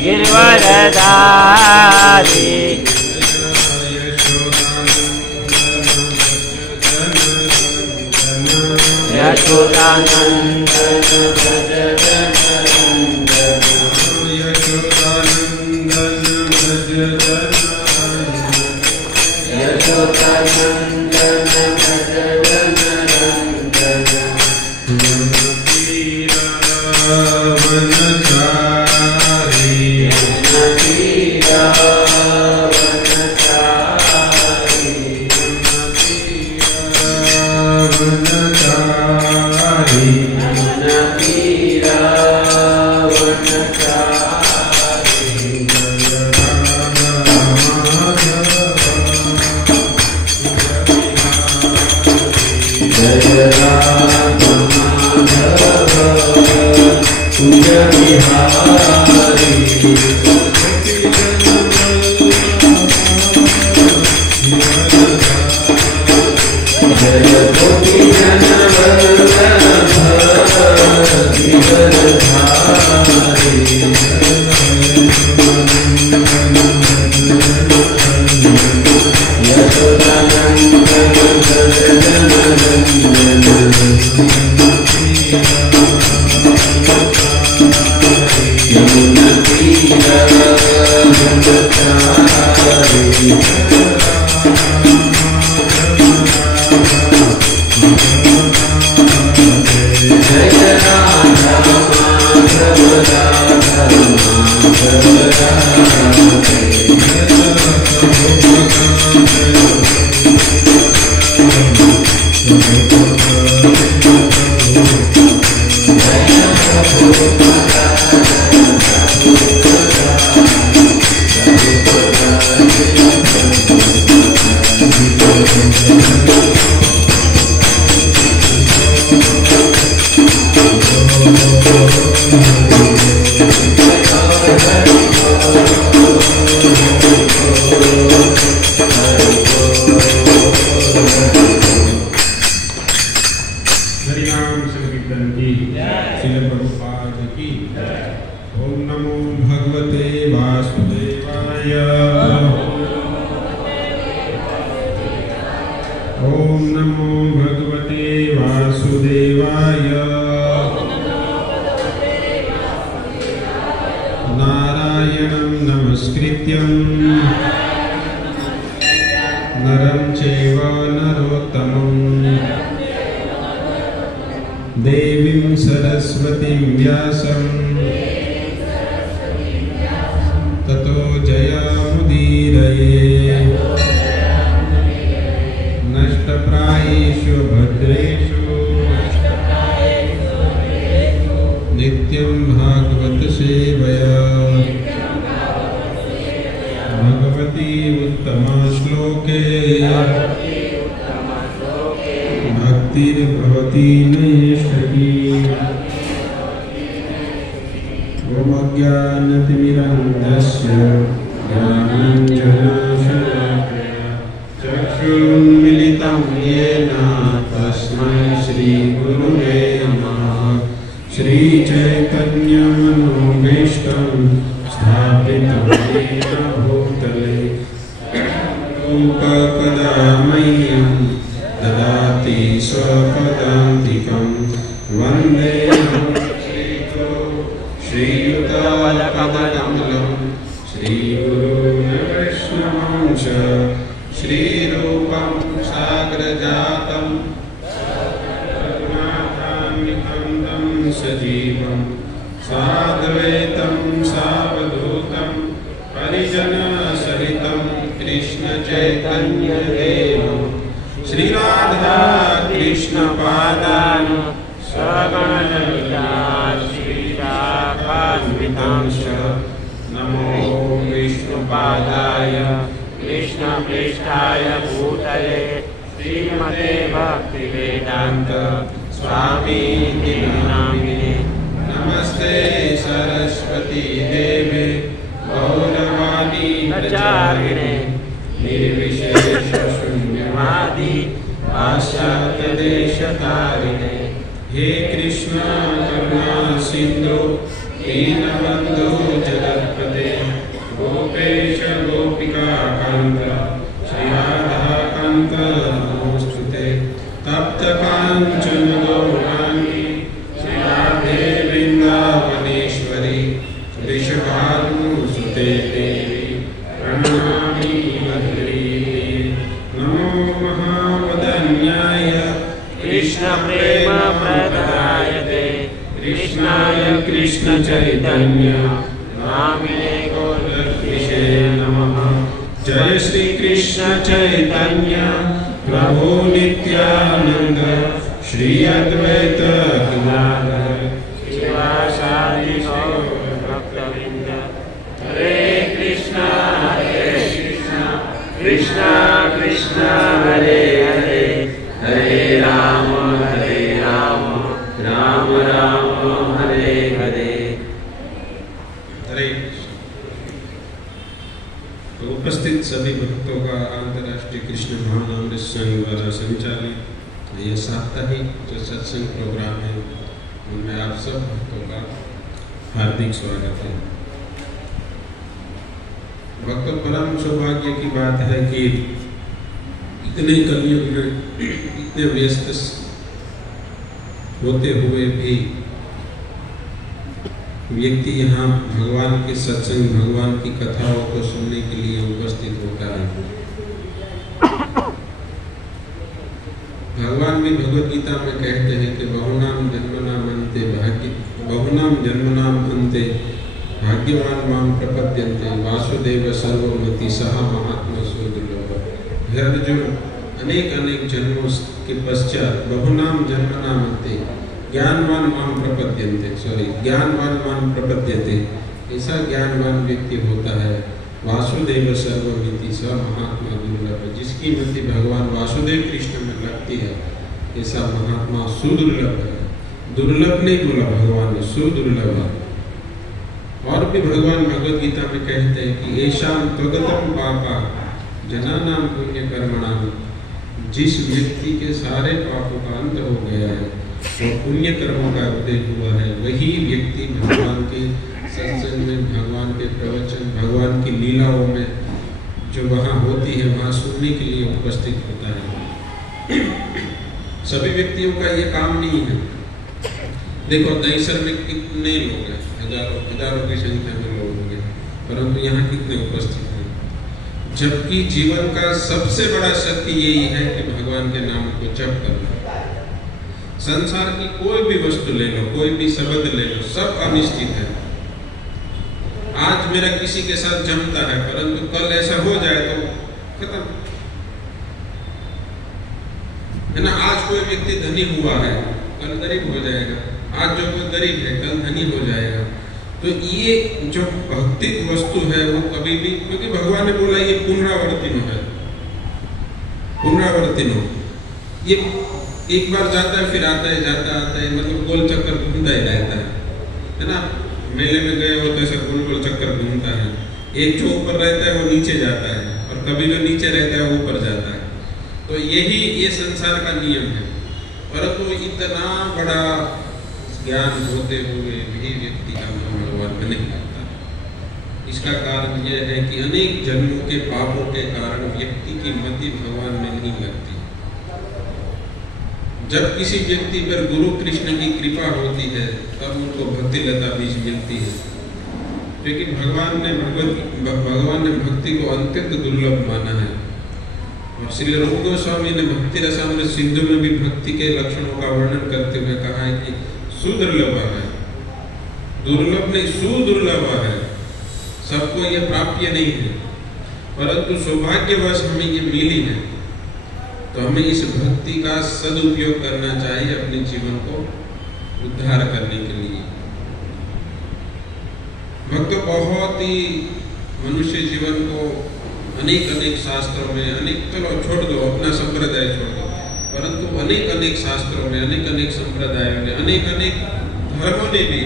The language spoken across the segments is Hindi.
गिरिवरधारी यशोदानंदन हे कृष्ण करुणा सिंधु दीनबंधु जगत्पते वृषभानुसुते देवी प्रणमामि हरिप्रिये। नमो महावदन्याय कृष्ण प्रेम प्रदायते कृष्णाय कृष्ण चैतन्य नामिने गौरक्षिषे नमः। जय श्री कृष्ण चैतन्य प्रभु नित्यानंद श्री अद्वैत गदाधर शिवासादि भक्तवृंद। हरे कृष्णा कृष्णा कृष्णा हरे हरे हरे राम राम राम हरे हरे। हरे। तो उपस्थित सभी भक्तों का अंतर्राष्ट्रीय कृष्ण महानामृत संघ द्वारा संचालित यह साप्ताहिक जो सत्संग प्रोग्राम है उनमें आप सब भक्तों का हार्दिक स्वागत है। भक्तों, परम सौभाग्य की बात है कि इतने कलयुग में इतने व्यस्त होते हुए भी व्यक्ति यहाँ भगवान के सत्संग, भगवान की कथाओं को सुनने के लिए उपस्थित होता है। भगवान भी भगवद गीता में कहते हैं कि बहुनाम जन्मनाम अन्ते भाग्यवान माम प्रपद्यन्ते वासुदेव सर्वमिति सह महात्मा सुदुर्लभ। हे अर्जुन, अनेक जन्मों के पश्चात बहुनाम जन्मनाम अन्ते ज्ञानवान माम प्रपद्यते, ऐसा ज्ञानवान व्यक्ति होता है। वासुदेव सर्वमिति स महात्मा दुर्लभ, जिसकी मति भगवान वासुदेव कृष्ण में लगती है ऐसा महात्मा सुदुर्लभ है। दुर्लभ नहीं बोला भगवान ने, सुदुर्लभ है। और भी भगवान भगवद गीता में कहते हैं कि ऐशाम त्वगतम पापा जनानाम पुण्य कर्मणाम, जिस व्यक्ति के सारे पापों का अंत हो गया है और पुण्य कर्मों का उदय हुआ है, वही व्यक्ति भगवान के सत्संग में, भगवान के प्रवचन, भगवान की लीलाओं में जो वहाँ होती है वहाँ सुनने के लिए उपस्थित होता है। सभी व्यक्तियों का ये काम नहीं है। देखो दहीसर में कितने लोग हैं, हजारों की संख्या में लोग होंगे, परंतु यहाँ कितने उपस्थित हैं। जबकि जीवन का सबसे बड़ा शक्ति यही है कि भगवान के नाम को जप करना। संसार की कोई भी वस्तु ले लो, कोई भी शब्द ले लो, सब अनिश्चित है। आज मेरा किसी के साथ जमता है, परंतु कल ऐसा हो जाए तो खत्म है ना। आज कोई व्यक्ति धनी हुआ है, कल गरीब हो जाएगा। आज जो कोई गरीब है, कल धनी हो जाएगा। तो ये जो भौतिक वस्तु है वो कभी भी, क्योंकि भगवान ने बोला ये पुनरावर्तिनो है, पुनरावर्तिनो। ये एक बार जाता है फिर आता है, जाता आता है, मतलब गोल चक्कर घूमता ही रहता है ना। मेले में गए हो तो ऐसा गोल गोल चक्कर घूमता है। एक जो ऊपर रहता है वो नीचे जाता है, और कभी जो नीचे रहता है वो ऊपर जाता है। तो यही ये संसार का नियम है। परंतु इतना बड़ा ज्ञान होते हुए भी व्यक्ति का मन भगवान में नहीं लगता। इसका कारण यह है कि अनेक जन्मों के पापों के कारण व्यक्ति की मति भगवान में नहीं लगती। जब किसी व्यक्ति पर गुरु कृष्ण की कृपा होती है तब उनको भक्ति लता बीज मिलती है, क्योंकि भगवान ने भक्ति को अत्यंत दुर्लभ माना है। और श्री रूप गोस्वामी ने भक्ति रसामृत सिंधु में भी भक्ति के लक्षणों का वर्णन करते हुए कहा है कि सुदुर्लभ है, दुर्लभ नहीं सुदुर्लभ है। सबको ये प्राप्य नहीं है, परंतु सौभाग्यवश हमें ये मिली है। तो हमें इस भक्ति का सदुपयोग करना चाहिए अपने जीवन को उद्धार करने के लिए। भक्तों, बहुत ही मनुष्य जीवन को अनेक शास्त्रों में चलो छोड़ दो, अपना संप्रदाय छोड़ दो, परंतु अनेक शास्त्रों में, अनेक संप्रदायों में, अनेक धर्मों ने भी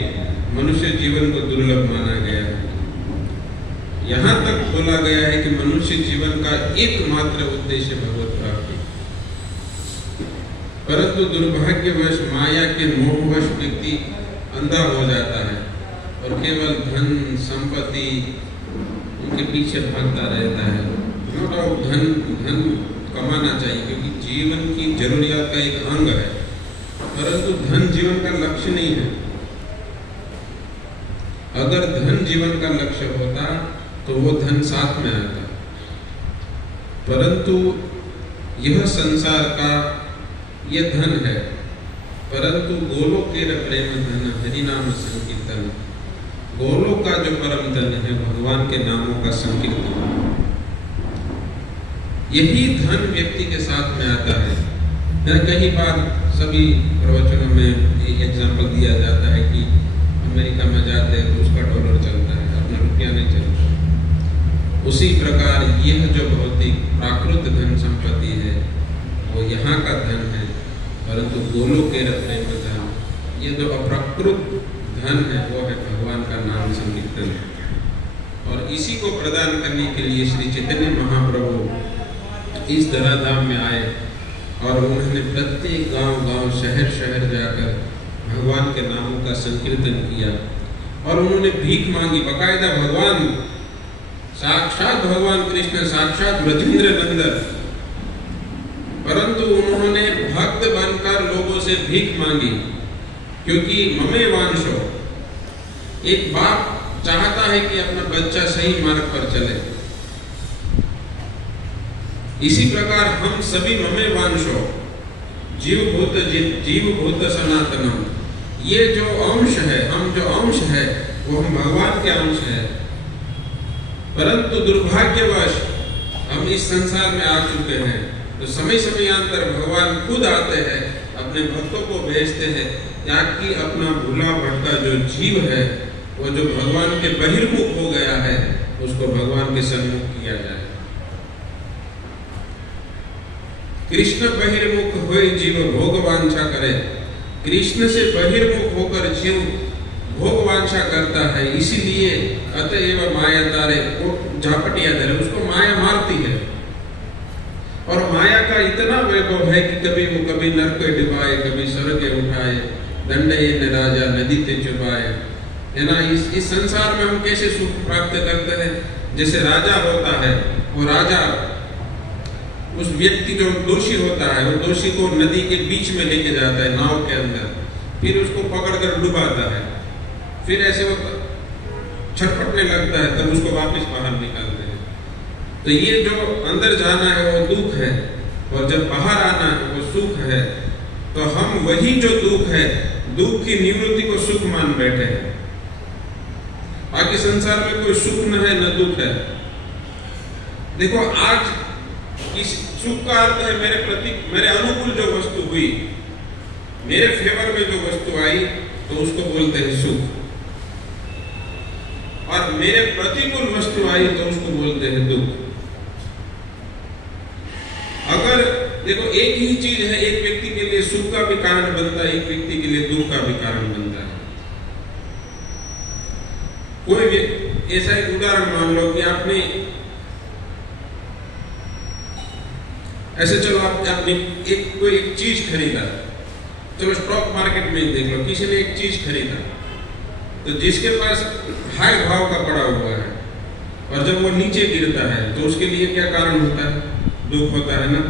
मनुष्य जीवन को दुर्लभ माना गया है। यहाँ तक बोला गया है कि मनुष्य जीवन का एकमात्र उद्देश्य भगवत प्राप्ति, परंतु दुर्भाग्यवश माया के मोहवश व्यक्ति अंधा हो जाता है और केवल धन संपत्ति उनके पीछे भागता रहता है। नो डाउट धन कमाना चाहिए, क्योंकि जीवन की जरूरियात का एक अंग है, परंतु धन जीवन का लक्ष्य नहीं है। अगर धन जीवन का लक्ष्य होता तो वो धन साथ में आता, परंतु यह संसार का ये धन है, परंतु गोलोकेर प्रेम धन हरिनाम संकीर्तन, गोलोक का जो परम धन है भगवान के नामों का संकीर्तन, यही धन व्यक्ति के साथ में आता है। कई बार सभी प्रवचनों में एग्जाम्पल दिया जाता है कि अमेरिका में जाते हैं तो उसका डॉलर चलता है, अपना रुपया नहीं चलता। उसी प्रकार यह जो भौतिक प्राकृत धन संपत्ति है वो यहाँ का धन है, परंतु गोलोकेर प्रेम धन, ये जो अप्राकृत धन है वो है भगवान का नाम संकीर्तन। और इसी को प्रदान करने के लिए श्री चैतन्य महाप्रभु इस धराधाम में आए और उन्होंने प्रत्येक गांव-गांव, शहर-शहर जाकर भगवान के नामों का संकीर्तन किया और उन्होंने भीख मांगी। बकायदा भगवान, साक्षात भगवान कृष्ण, साक्षात ब्रजेंद्र नंदन, परंतु उन्होंने भक्त बनकर लोगों से भीख मांगी, क्योंकि ममे वांशो, एक बाप चाहता है कि अपना बच्चा सही मार्ग पर चले। इसी प्रकार हम सभी ममे वांशो, जीव भूत सनातनम, ये जो अंश है, हम जो अंश है वो हम भगवान के अंश है, परंतु दुर्भाग्यवश हम इस संसार में आ चुके हैं। तो समय समयांतर भगवान खुद आते हैं, अपने भक्तों को भेजते हैं ताकि अपना भूला भटका जो जीव है, वो जो भगवान के बहिर्मुख हो गया है, उसको भगवान के सन्मुख किया जाए। कृष्ण बहिर्मुख हुए जीव भोग वांछा करे, कृष्ण से बहिर्मुख होकर जीव भोग वांछा करता है, इसीलिए अतएव माया तारे, वो झापटिया धरे, उसको माया मारती है। और माया का इतना वैभव है कि कभी नरक डुबाए, कभी स्वर्ग उठाए, दंडे न राजा नदी ते चुबाए, है ना। इस संसार में हम कैसे सुख प्राप्त करते हैं? जैसे राजा होता है, वो राजा उस व्यक्ति जो दोषी होता है, वो दोषी को नदी के बीच में लेके जाता है नाव के अंदर, फिर उसको पकड़कर डुबाता है, फिर ऐसे वो छटपटने लगता है, तब उसको वापस बाहर निकालते हैं। तो ये जो अंदर जाना है वो दुख है, और जब बाहर आना है वो सुख है। तो हम वही जो दुख है, दुख की निवृत्ति को सुख मान बैठे हैं। बाकी संसार में कोई सुख न है न दुख है। देखो, आज इस सुख का अर्थ है मेरे प्रति, मेरे अनुकूल जो वस्तु हुई, मेरे फेवर में जो वस्तु आई, तो उसको बोलते हैं सुख, और मेरे प्रतिकूल वस्तु आई तो उसको बोलते हैं दुख। अगर देखो, एक ही चीज है, एक व्यक्ति के लिए सुख का भी कारण बनता है, एक व्यक्ति के लिए दुख का भी कारण बनता है। कोई ऐसा एक उदाहरण मान लो कि आपने ऐसे, चलो आपने कोई एक चीज खरीदा, चलो स्टॉक मार्केट में देख लो, किसी ने एक चीज खरीदा, तो जिसके पास हाई भाव का पड़ा हुआ है और जब वो नीचे गिरता है तो उसके लिए क्या कारण होता है? दुख होता है ना।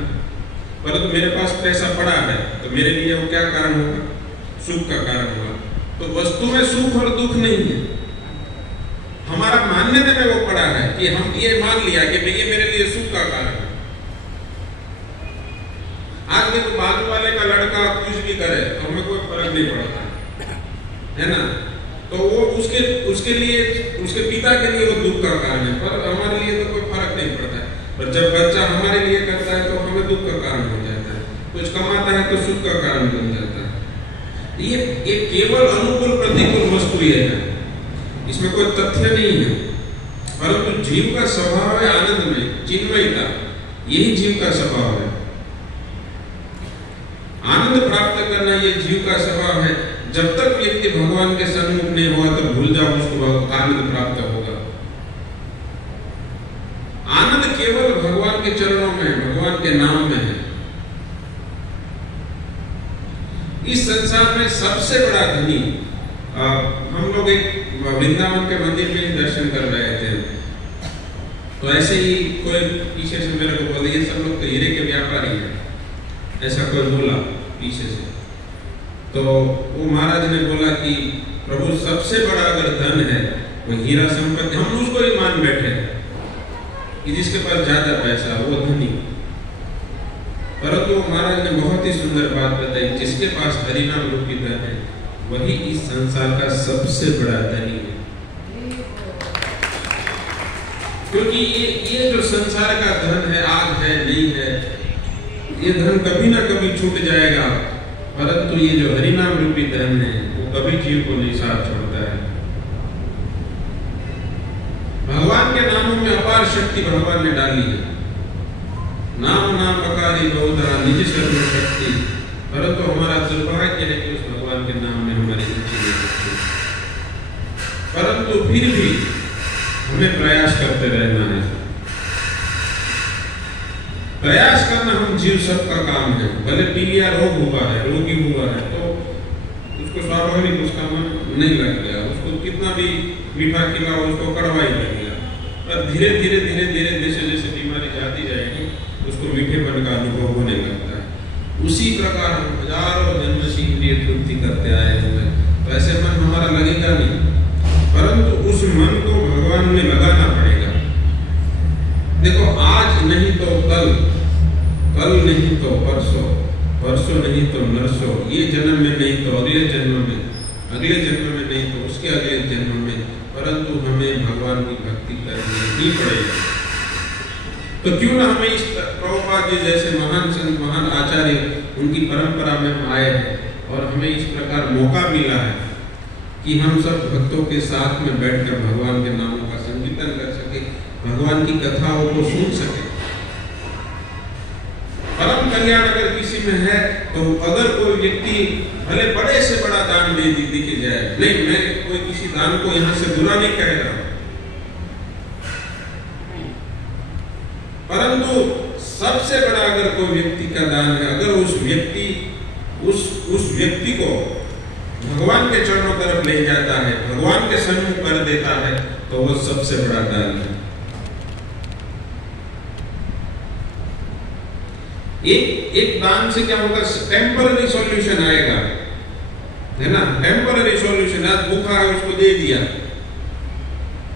परंतु मेरे पास पैसा पड़ा है तो मेरे लिए वो क्या कारण होगा? सुख का कारण होगा। तो वस्तु में सुख और दुख नहीं है, हमारा मान्यता में वो पड़ा है कि हम ये मान लिया कि ये मेरे लिए सुख का कारण है। आज देखो, बाजू वाले का लड़का कुछ भी करे तो हमें कोई फर्क नहीं पड़ता, है ना। तो वो उसके लिए, उसके पिता के लिए वो दुख का कारण है, पर हमारे लिए तो कोई फर्क नहीं पड़ता है। पर जब बच्चा हमारे लिए करता है तो हमें दुख का कारण हो जाता है, कुछ कमाता है तो सुख का कारण बन जाता है। ये केवल अनुकूल प्रतिकूल वस्तु है, इसमें कोई तथ्य नहीं है। परंतु जीव का स्वभाव है आनंद में, चिन्मयता, यही जीव का स्वभाव है। आनंद प्राप्त करना ये जीव का स्वभाव है। जब तक व्यक्ति भगवान के सन्मुख नहीं हुआ तो भूल जाओ उसको आनंद प्राप्त होगा। आनंद केवल भगवान के चरणों में, भगवान के नाम में है। इस संसार में सबसे बड़ा धनी, हम लोग एक वृंदावन के मंदिर में दर्शन कर रहे थे, तो ऐसे ही कोई पीछे से मेरे को बोले, ये सब लोग तो हीरे के व्यापारी हैं, ऐसा कोई बोला पीछे से। तो वो महाराज ने बोला कि प्रभु सबसे बड़ा अगर धन है वो हीरा संपत्ति, हम उसको ही मान बैठे कि जिसके पास ज्यादा पैसा वो धनी। परंतु महाराज ने बहुत ही सुंदर बात बताई, जिसके पास हरिनाम रूपी धन है वही इस संसार का सबसे बड़ा धनी है। क्योंकि ये जो संसार का धन है, आज है नहीं है, ये धन कभी ना कभी छूट जाएगा, परंतु ये जो हरिनाम रूपी धन है वो कभी जीव को नहीं साथ छोड़ता है। भगवान के नामों में अपार शक्ति भगवान ने डाली है। नाम नाम अकारी बहुधा निज सर्व शक्ति, परंतु हमारा दुर्भाग्य है कि उस भगवान के नाम में हमारी रुचि नहीं होती। परंतु फिर भी हमें प्रयास करते रहना है। प्रयास करना हम जीव सबका काम है। भले पीलिया रोग हुआ है, रोगी हुआ है, तो उसको स्वाभाविक उसका मन नहीं लग गया, उसको कितना भी मीठा खिलाओ उसको कड़वा ही लगेगा। पर धीरे धीरे धीरे धीरे जैसे जैसे बीमारी जाती जाएगी उसको मीठेपन का अनुभव होने लगता है। उसी प्रकार हम हजारों जन्म से इंद्रिय तृप्ति करते आए हुए, तो ऐसे मन हमारा लगेगा नहीं, परंतु उस मन को भगवान में लगाना पड़ेगा। देखो, आज नहीं तो कल, कल नहीं तो परसों, परसों नहीं तो नरसों, ये जन्म में नहीं तो अगले जन्म में, अगले जन्म में नहीं तो उसके अगले जन्म में, परंतु हमें भगवान की भक्ति करनी ही पड़ेगी। तो क्यों ना हमें इस प्रभुपाद जी जैसे महान संत, महान आचार्य, उनकी परंपरा में हम आए हैं और हमें इस प्रकार मौका मिला है कि हम सब भक्तों के साथ में बैठकर भगवान के नामों का संकीर्तन कर सके, भगवान की कथाओं को सुन सके। परम कल्याण अगर किसी में है तो अगर कोई व्यक्ति भले बड़े से बड़ा दान दे दिखे जाए, नहीं, मैं कोई किसी दान को यहाँ से बुरा नहीं कह रहा, परंतु सबसे बड़ा अगर कोई व्यक्ति का दान है, अगर उस व्यक्ति को भगवान के चरणों तरफ ले जाता है, भगवान के सम्मुख कर देता है, तो वो सबसे बड़ा दान है। एक दान से क्या होगा? टेम्पररी सॉल्यूशन आएगा, है ना, टेम्पररी सॉल्यूशन। आज भूखा है उसको दे दिया,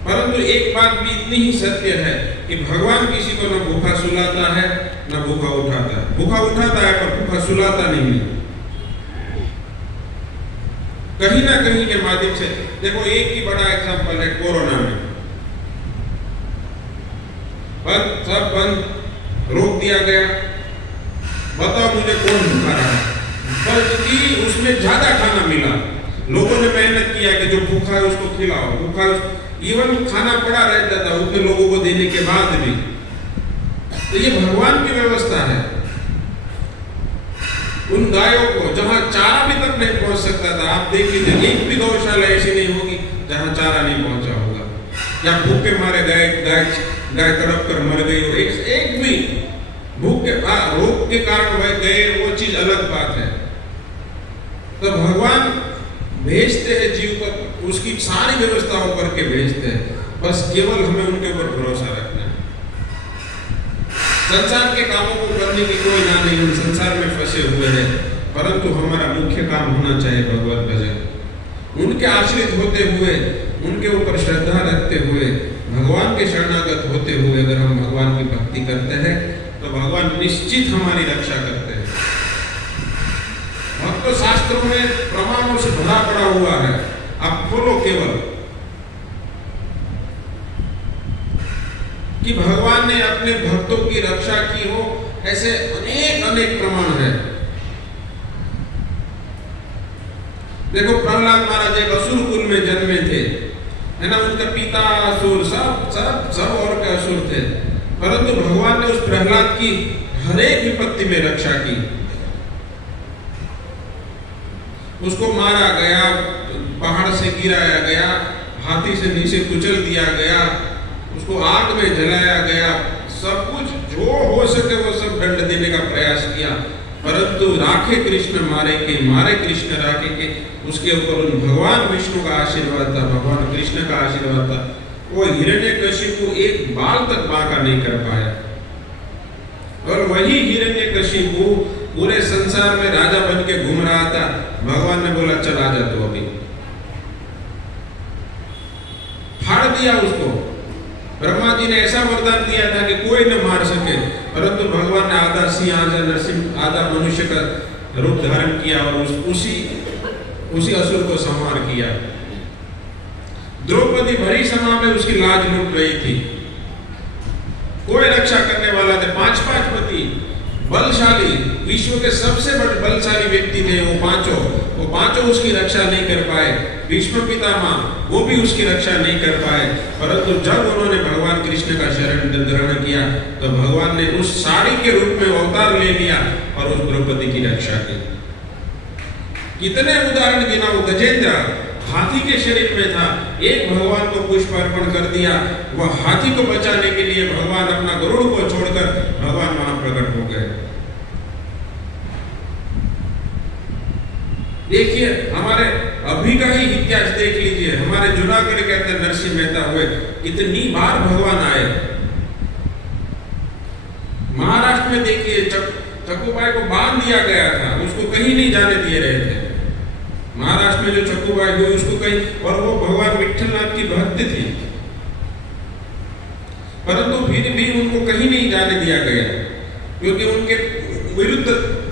परंतु एक बात भी इतनी ही सत्य है कि भगवान किसी को न भूखा सुलाता है न भूखा उठाता है। भूखा उठाता है पर भूखा सुलाता नहीं। कहीं ना कहीं के माध्यम से देखो, एक ही बड़ा एग्जांपल है कोरोना में, सब बंद, रोक दिया गया। बताओ मुझे कौन भूखा रहा? बल्कि उसमें ज्यादा खाना मिला, लोगों ने मेहनत किया कि जो भूखा है उसको खिलाओ, भूखा, इवन खाना पड़ा रहता था उतने लोगों को देने के बाद भी। तो ये भगवान की व्यवस्था है। उन गायों को जहां चारा भी तक नहीं पहुंच सकता था, आप देख लीजिए, एक भी गौशाला ऐसी नहीं होगी जहां चारा नहीं पहुंचा होगा, या भूखे मारे गाय तड़प कर मर गई हो, एक भी भूख के रोग के कारण वह गए, वो चीज अलग बात है। तो भगवान भेजते हैं जीव को, उसकी सारी व्यवस्थाओं करके भेजते हैं, बस केवल हमें उनके ऊपर भरोसा रखना है। संसार के कामों को करने की कोई ना नहीं, हम संसार में फंसे हुए हैं, परंतु हमारा मुख्य काम होना चाहिए भगवत भजन। उनके आश्रित होते हुए, उनके ऊपर श्रद्धा रखते हुए, भगवान के शरणागत होते हुए अगर हम भगवान की भक्ति करते हैं तो भगवान निश्चित हमारी रक्षा करते हैं। भक्त शास्त्रों में प्रमाणों से भरा पड़ा हुआ है, आप खोलो केवल, कि भगवान ने अपने भक्तों की रक्षा की हो, ऐसे अनेक प्रमाण है। देखो, प्रहलाद महाराज एक असुर कुल में जन्मे थे, है ना, उनका पिता असुर, सब और के असुर थे, परंतु भगवान ने उस प्रहलाद की हर एक विपत्ति में रक्षा की। उसको मारा गया, पहाड़ से गिराया गया, हाथी से नीचे कुचल दिया गया, उसको आग में जलाया गया, सब कुछ जो हो सके वो सब दंड देने का प्रयास किया, परंतु राखे कृष्ण मारे कृष्ण राखे के, उसके ऊपर भगवान विष्णु का आशीर्वाद था, भगवान कृष्ण का आशीर्वाद था। वो हिरण्यकशिपु एक बाल तक बांका नहीं कर पाया, और वही हिरण्यकशिपु पूरे संसार में राजा बन के घूम रहा था। भगवान ने बोला, चल आ जा तू अभी, फाड़ दिया उसको। ब्रह्मा जी ने ऐसा वरदान दिया था कि कोई न मार सके, परंतु भगवान ने आधा सिंह, आधा नरसिंह, आधा मनुष्य का रूप धारण किया और उसी असुर को संहार किया। द्रौपदी भरी सभा में उसकी लाज लूट रही थी, कोई रक्षा करने वाला थे। 5 पति, बलशाली, विश्व के सबसे बड़े बलशाली व्यक्ति थे वो पांचों उसकी रक्षा नहीं कर पाए। भीष्म पितामह वो भी उसकी रक्षा नहीं कर पाए, परंतु जब उन्होंने भगवान कृष्ण का शरण ग्रहण किया तो भगवान ने उस साड़ी के रूप में अवतार ले लिया और उस द्रौपदी की रक्षा की। कितने उदाहरण गिनाऊं। गजेंद्र हाथी के शरीर में था, एक भगवान को पुष्प अर्पण कर दिया, वह हाथी को बचाने के लिए भगवान अपना गरुड़ को छोड़कर भगवान वहां प्रकट हो गए। देखिए हमारे अभी का ही इतिहास देख लीजिए, हमारे जूनागढ़ के अंदर नरसिंह मेहता हुए, कितनी बार भगवान आए। महाराष्ट्र में देखिए चक्कूबाई को बांध दिया गया था, उसको कहीं नहीं जाने दिए रहे थे। महाराष्ट्र में जो चक्कूबाई हुई उसको कहीं, और वो भगवान विठलनाथ की भक्त थी, परंतु फिर भी उनको कहीं नहीं जाने दिया गया, क्योंकि उनके विरुद्ध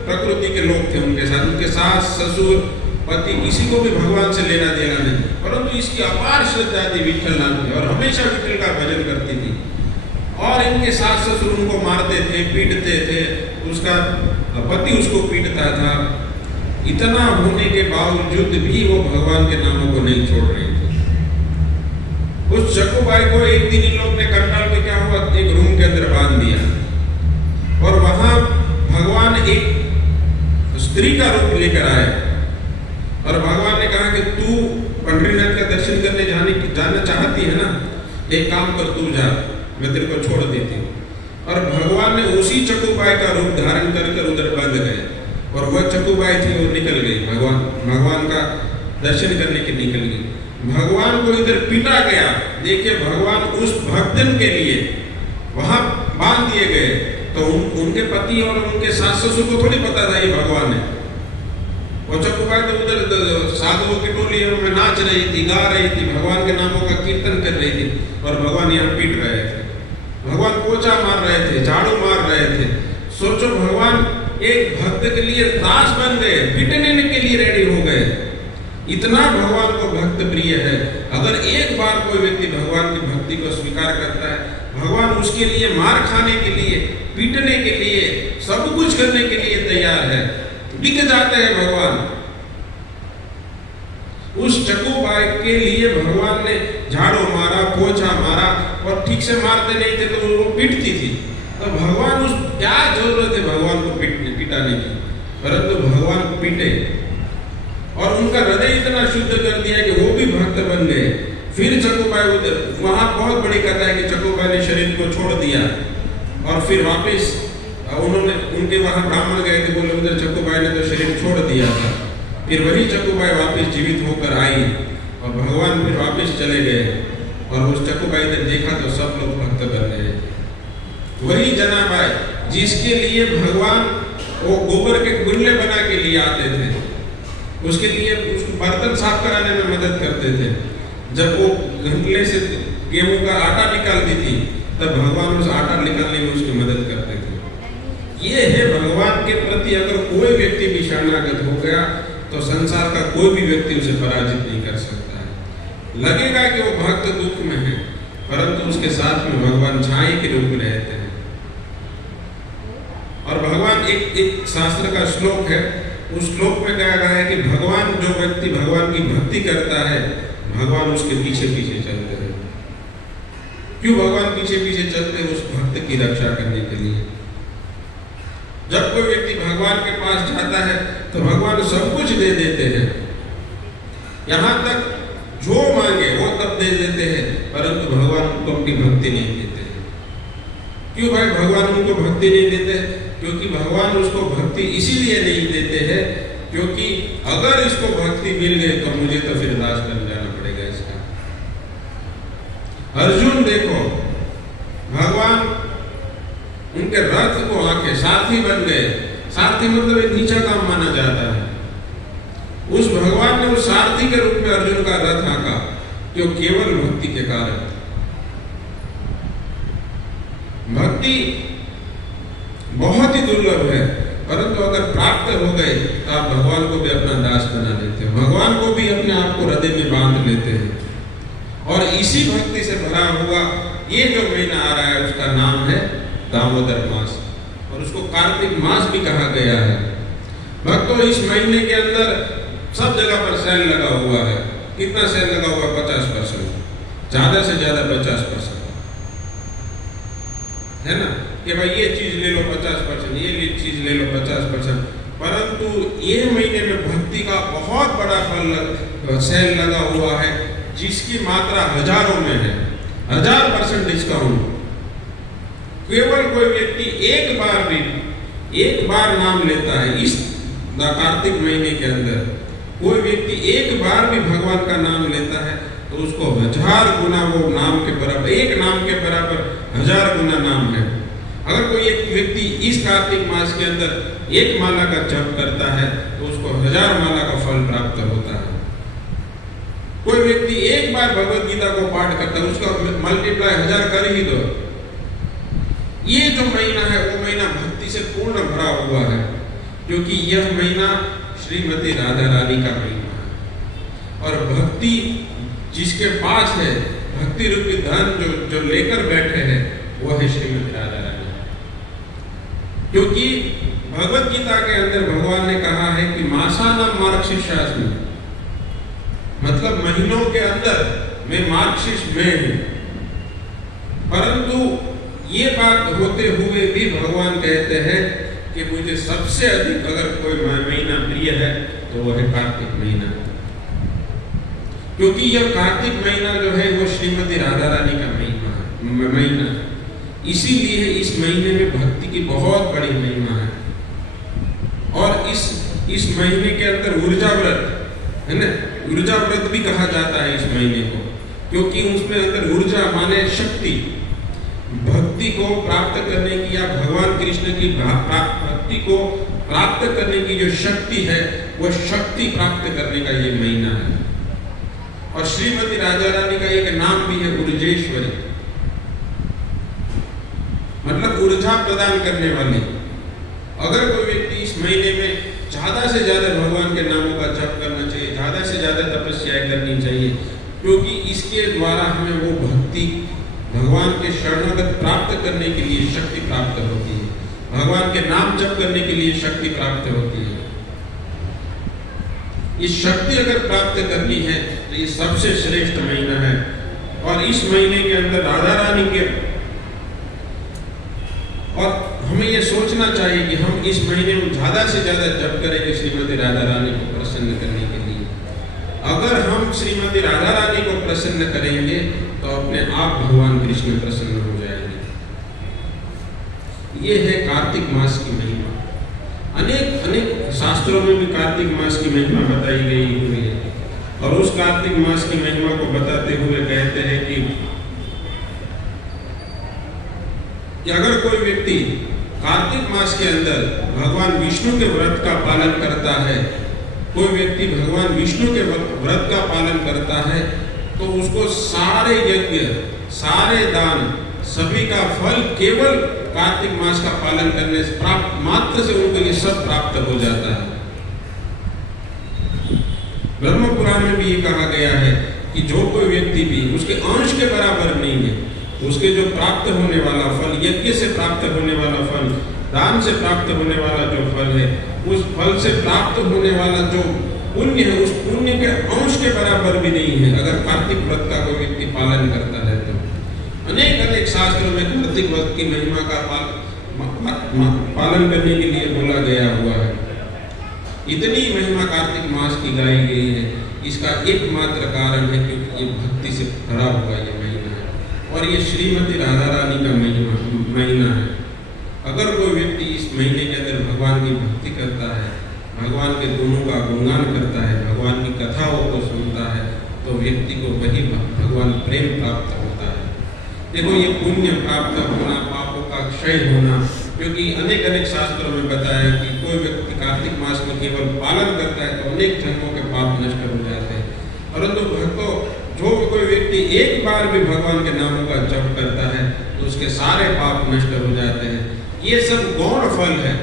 प्रकृति के लोग थे उनके साथ। उनके सास, ससुर, पति, किसी को भी भगवान से लेना देना नहीं, परंतु इसकी अपार श्रद्धा थी विठलनाथ में और हमेशा विठल का भजन करती थी। और इनके सास ससुर उनको मारते थे, पीटते थे, उसका पति उसको पीटता था। इतना होने के बावजूद भी वो भगवान के नामों को नहीं छोड़ रही थी। उस चक्कूबाई को एक दिन इन लोग ने कंटाल में क्या हुआ, एक रूम के अंदर बांध दिया और वहां भगवान एक स्त्री का रूप लेकर आए और भगवान ने कहा कि तू पंढरीनाथ का दर्शन करने जाना चाहती है ना, एक काम कर, तू जा, मैं तेरे को छोड़ देती हूँ। और भगवान ने उसी चक्कूबाई का रूप धारण कर उधर बंद गए और वह चक्कूबाई थी वो निकल गई, भगवान का दर्शन करने के निकल गई। भगवान को इधर पीटा गया। देखिए भगवान उस भक्तन के लिए वहां बांध दिए गए, तो उनके पति और उनके सास ससुर को थोड़ी पता था ये भगवान है। और चक्कूबाई तो उधर साधुओं की टोली में नाच रही थी, गा रही थी, भगवान के नामों का कीर्तन कर रही थी और भगवान यहाँ पीट रहे थे। भगवान पोछा मार रहे थे, झाड़ू मार रहे थे। सोचो भगवान एक भक्त के लिए दास बन गए, पिटने के लिए रेडी हो गए। इतना भगवान को भक्त प्रिय है। अगर एक बार कोई व्यक्ति भगवान की भक्ति को स्वीकार करता है, भगवान उसके लिए मार खाने के लिए, पीटने के लिए, सब कुछ करने के लिए तैयार है। बिक जाते हैं भगवान। उस चक्कूबाई के लिए भगवान ने झाड़ू मारा, पोछा मारा और ठीक से मारते नहीं थे तो वो पीटती थी। तो भगवान, उस क्या जरूरत है भगवान को पिटाने की, परंतु भगवान को पीटे और उनका हृदय इतना शुद्ध कर दिया कि वो भी भक्त बन गए। फिर चक्कूबाई उधर, वहां बहुत बड़ी कथा है कि चक्कूबाई ने शरीर को छोड़ दिया और फिर वापस उन्होंने, उनके वहां ब्राह्मण गए थे, बोले उधर चक्कूबाई ने तो शरीर छोड़ दिया था। फिर वही चक्कूबाई वापस जीवित होकर आई और भगवान फिर वापस चले गए और उस चक्कूबाई ने देखा तो सब लोग भक्त बन गए। वही जनाबाई जिसके लिए भगवान वो गोबर के गुल्ले बना के लिए आते थे, उसके लिए उसको बर्तन साफ कराने में मदद करते थे। जब वो घंटले से गेहूं का आटा निकालती थी तब भगवान उस आटा निकालने में उसकी मदद करते थे। ये है भगवान के प्रति अगर कोई व्यक्ति भी शरणागत हो गया तो संसार का कोई भी व्यक्ति उसे पराजित नहीं कर सकता है। लगेगा कि वो भक्त दुख में है, परंतु उसके साथ में भगवान छाए के रूप में रहते हैं। और भगवान एक शास्त्र का श्लोक है, उस श्लोक में कहा गया है कि भगवान, जो व्यक्ति भगवान की भक्ति करता है, भगवान उसके पीछे पीछे चलते हैं। क्यों भगवान पीछे पीछे चलते हैं? उस भक्त की रक्षा करने के लिए। जब कोई व्यक्ति भगवान के पास जाता है तो भगवान सब कुछ दे देते हैं, यहाँ तक जो मांगे वो तब दे देते हैं, परंतु भगवान उनको अपनी भक्ति नहीं देते हैं। क्यों भाई भगवान उनको भक्ति नहीं देते? क्योंकि भगवान उसको भक्ति इसीलिए नहीं देते हैं क्योंकि अगर इसको भक्ति मिल गई तो मुझे तो फिर दास बन जाना पड़ेगा इसका। अर्जुन देखो, भगवान उनके रथ को आके सारथी बन गए। सारथी मतलब एक नीचा काम माना जाता है। उस भगवान ने उस सारथी के रूप में अर्जुन का रथ आका कि वो केवल भक्ति के कारण। भक्ति बहुत ही दुर्लभ है, परंतु अगर प्राप्त हो गए तो आप भगवान को भी अपना दास बना लेते हो, भगवान को भी अपने आप को हृदय में बांध लेते हैं। और इसी भक्ति से भरा हुआ ये जो महीना आ रहा है उसका नाम है दामोदर मास, और उसको कार्तिक मास भी कहा गया है। भक्तों, इस महीने के अंदर सब जगह पर सेल लगा हुआ है। कितना सेल लगा हुआ? 50%, ज्यादा से ज्यादा 50%, है ना, कि भाई ये चीज ले लो 50%, ये चीज ले लो 50%। परंतु ये महीने में भक्ति का बहुत बड़ा फल सेल लगा हुआ है, जिसकी मात्रा हजारों में है, 1000% डिस्काउंट। केवल कोई व्यक्ति एक बार नाम लेता है इस कार्तिक महीने के अंदर, कोई व्यक्ति एक बार भी भगवान का नाम लेता है तो उसको 1000 गुना वो नाम के बराबर, एक नाम के बराबर 1000 गुना नाम है। अगर कोई एक व्यक्ति इस कार्तिक मास के अंदर एक माला का जप करता है तो उसको 1000 माला का फल प्राप्त होता है। कोई व्यक्ति एक बार भगवत गीता को पाठ करता है, उसका मल्टीप्लाई 1000 कर ही दो। ये जो महीना है वो महीना भक्ति से पूर्ण भरा हुआ है, क्योंकि यह महीना श्रीमती राधा रानी का महीना है। और भक्ति जिसके पास है, भक्ति रूपी धन जो लेकर बैठे हैं, वो है श्रीमती राधा रानी। क्योंकि भगवत गीता के अंदर भगवान ने कहा है कि मासानाम मार्गशीर्षास् में, मतलब महीनों के अंदर मैं मार्गशीर्ष में हूं। परंतु ये बात होते हुए भी भगवान कहते हैं कि मुझे सबसे अधिक अगर कोई महीना प्रिय है तो वह है कार्तिक महीना, क्योंकि यह कार्तिक महीना जो है वो श्रीमती राधा रानी का महीना है। इसीलिए इस महीने में भक्ति की बहुत बड़ी महिमा है। और इस महीने के अंदर ऊर्जा व्रत है ना, ऊर्जा व्रत भी कहा जाता है इस महीने को, क्योंकि उसमें अंदर ऊर्जा माने शक्ति, भक्ति को प्राप्त करने की या भगवान कृष्ण की भक्ति को प्राप्त करने की जो शक्ति है, वो शक्ति प्राप्त करने का ये महीना है। और श्रीमती राधा रानी का एक नाम भी है ऊर्जेश्वरी, मतलब ऊर्जा प्रदान करने वाली। अगर कोई व्यक्ति इस महीने में ज्यादा से ज्यादा भगवान के नामों का जप करना चाहिए, ज्यादा से ज्यादा तपस्याएं करनी चाहिए, क्योंकि इसके द्वारा हमें वो भक्ति, भगवान के शरणागत प्राप्त करने के लिए शक्ति प्राप्त होती है, भगवान के नाम जप करने के लिए शक्ति प्राप्त होती है। ये शक्ति अगर प्राप्त करनी है तो ये सबसे श्रेष्ठ महीना है। और इस महीने के अंदर राधा रानी के, और हमें ये सोचना चाहिए कि हम इस महीने में ज्यादा से ज्यादा जप करेंगे श्रीमती राधा रानी को प्रसन्न करने के लिए। अगर हम श्रीमती राधा रानी को प्रसन्न करेंगे तो अपने आप भगवान कृष्ण प्रसन्न हो जाएंगे। ये है कार्तिक मास की महिमा। अनेक शास्त्रों में भी कार्तिक मास की महिमा बताई गई हुई है। और उस कार्तिक मास की महिमा को बताते हुए कहते हैं कि अगर कोई व्यक्ति कार्तिक मास के अंदर भगवान विष्णु के व्रत का पालन करता है, कोई व्यक्ति भगवान विष्णु के व्रत का पालन करता है, तो उसको सारे यज्ञ, सारे दान, सभी का फल केवल कार्तिक मास का पालन करने से प्राप्त, मात्र से उनको ये सब प्राप्त हो जाता है। ब्रह्म पुराण में भी ये कहा गया है कि जो कोई व्यक्ति भी उसके अंश के बराबर नहीं है, उसके जो प्राप्त होने वाला फल, यज्ञ से प्राप्त होने वाला फल, दान से प्राप्त होने वाला जो फल है, उस फल से प्राप्त होने वाला जो पुण्य है, उस पुण्य के अंश के बराबर भी नहीं है अगर कार्तिक व्रत का कोई व्यक्ति पालन करता है तो। अनेक शास्त्रों में कार्तिक व्रत की महिमा का पालन करने के लिए बोला गया हुआ है। इतनी महिमा कार्तिक मास की गाई गई है, इसका एकमात्र कारण है क्योंकि ये भक्ति से भरा हुआ ये महीना है और ये श्रीमती राधा रानी का महीना है। अगर कोई व्यक्ति इस महीने के अंदर भगवान की भक्ति करता है, भगवान के गुणों का गुणगान करता है, भगवान की कथाओं को सुनता है, तो व्यक्ति को वही भगवान प्रेम प्राप्त होता है। देखो, ये पुण्य प्राप्त होना, पापों का क्षय होना, क्योंकि अनेक शास्त्रों में बताया है कि कोई व्यक्ति कार्तिक मास में केवल पालन करता है तो अनेक जन्मों के पाप नष्ट हो जाते हैं। परंतु भक्तों, जो कोई व्यक्ति एक बार भी भगवान के नामों का जप करता है तो उसके सारे पाप नष्ट हो जाते हैं। ये सब गौण फल है,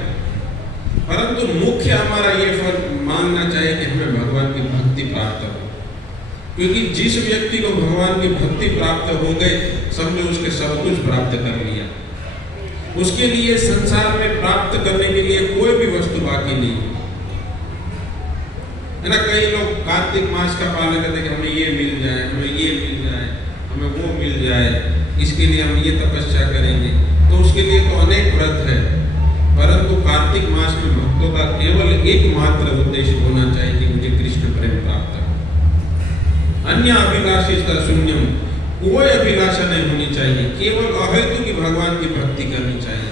परंतु मुख्य हमारा ये फल मांगना चाहिए कि हमें भगवान की भक्ति प्राप्त हो, क्योंकि जिस व्यक्ति को भगवान की भक्ति प्राप्त हो गई, समझो उसके सब कुछ प्राप्त कर लिया। उसके लिए संसार में प्राप्त करने के लिए कोई भी वस्तु बाकी नहीं है ना। कई लोग कार्तिक मास का पालन करते कि हमें ये मिल जाए, हमें ये मिल जाए, हमें वो मिल जाए, इसके लिए हम ये तपस्या करेंगे, तो उसके लिए तो अनेक व्रत है, परंतु कार्तिक मास में भक्तों का केवल एकमात्र उद्देश्य होना चाहिए कि मुझे कृष्ण प्रेम प्राप्त हो। अन्य अभिलाषिता शून्यम, कोई अभिलाषा नहीं होनी चाहिए, केवल अहेतु की भगवान की भक्ति करनी चाहिए।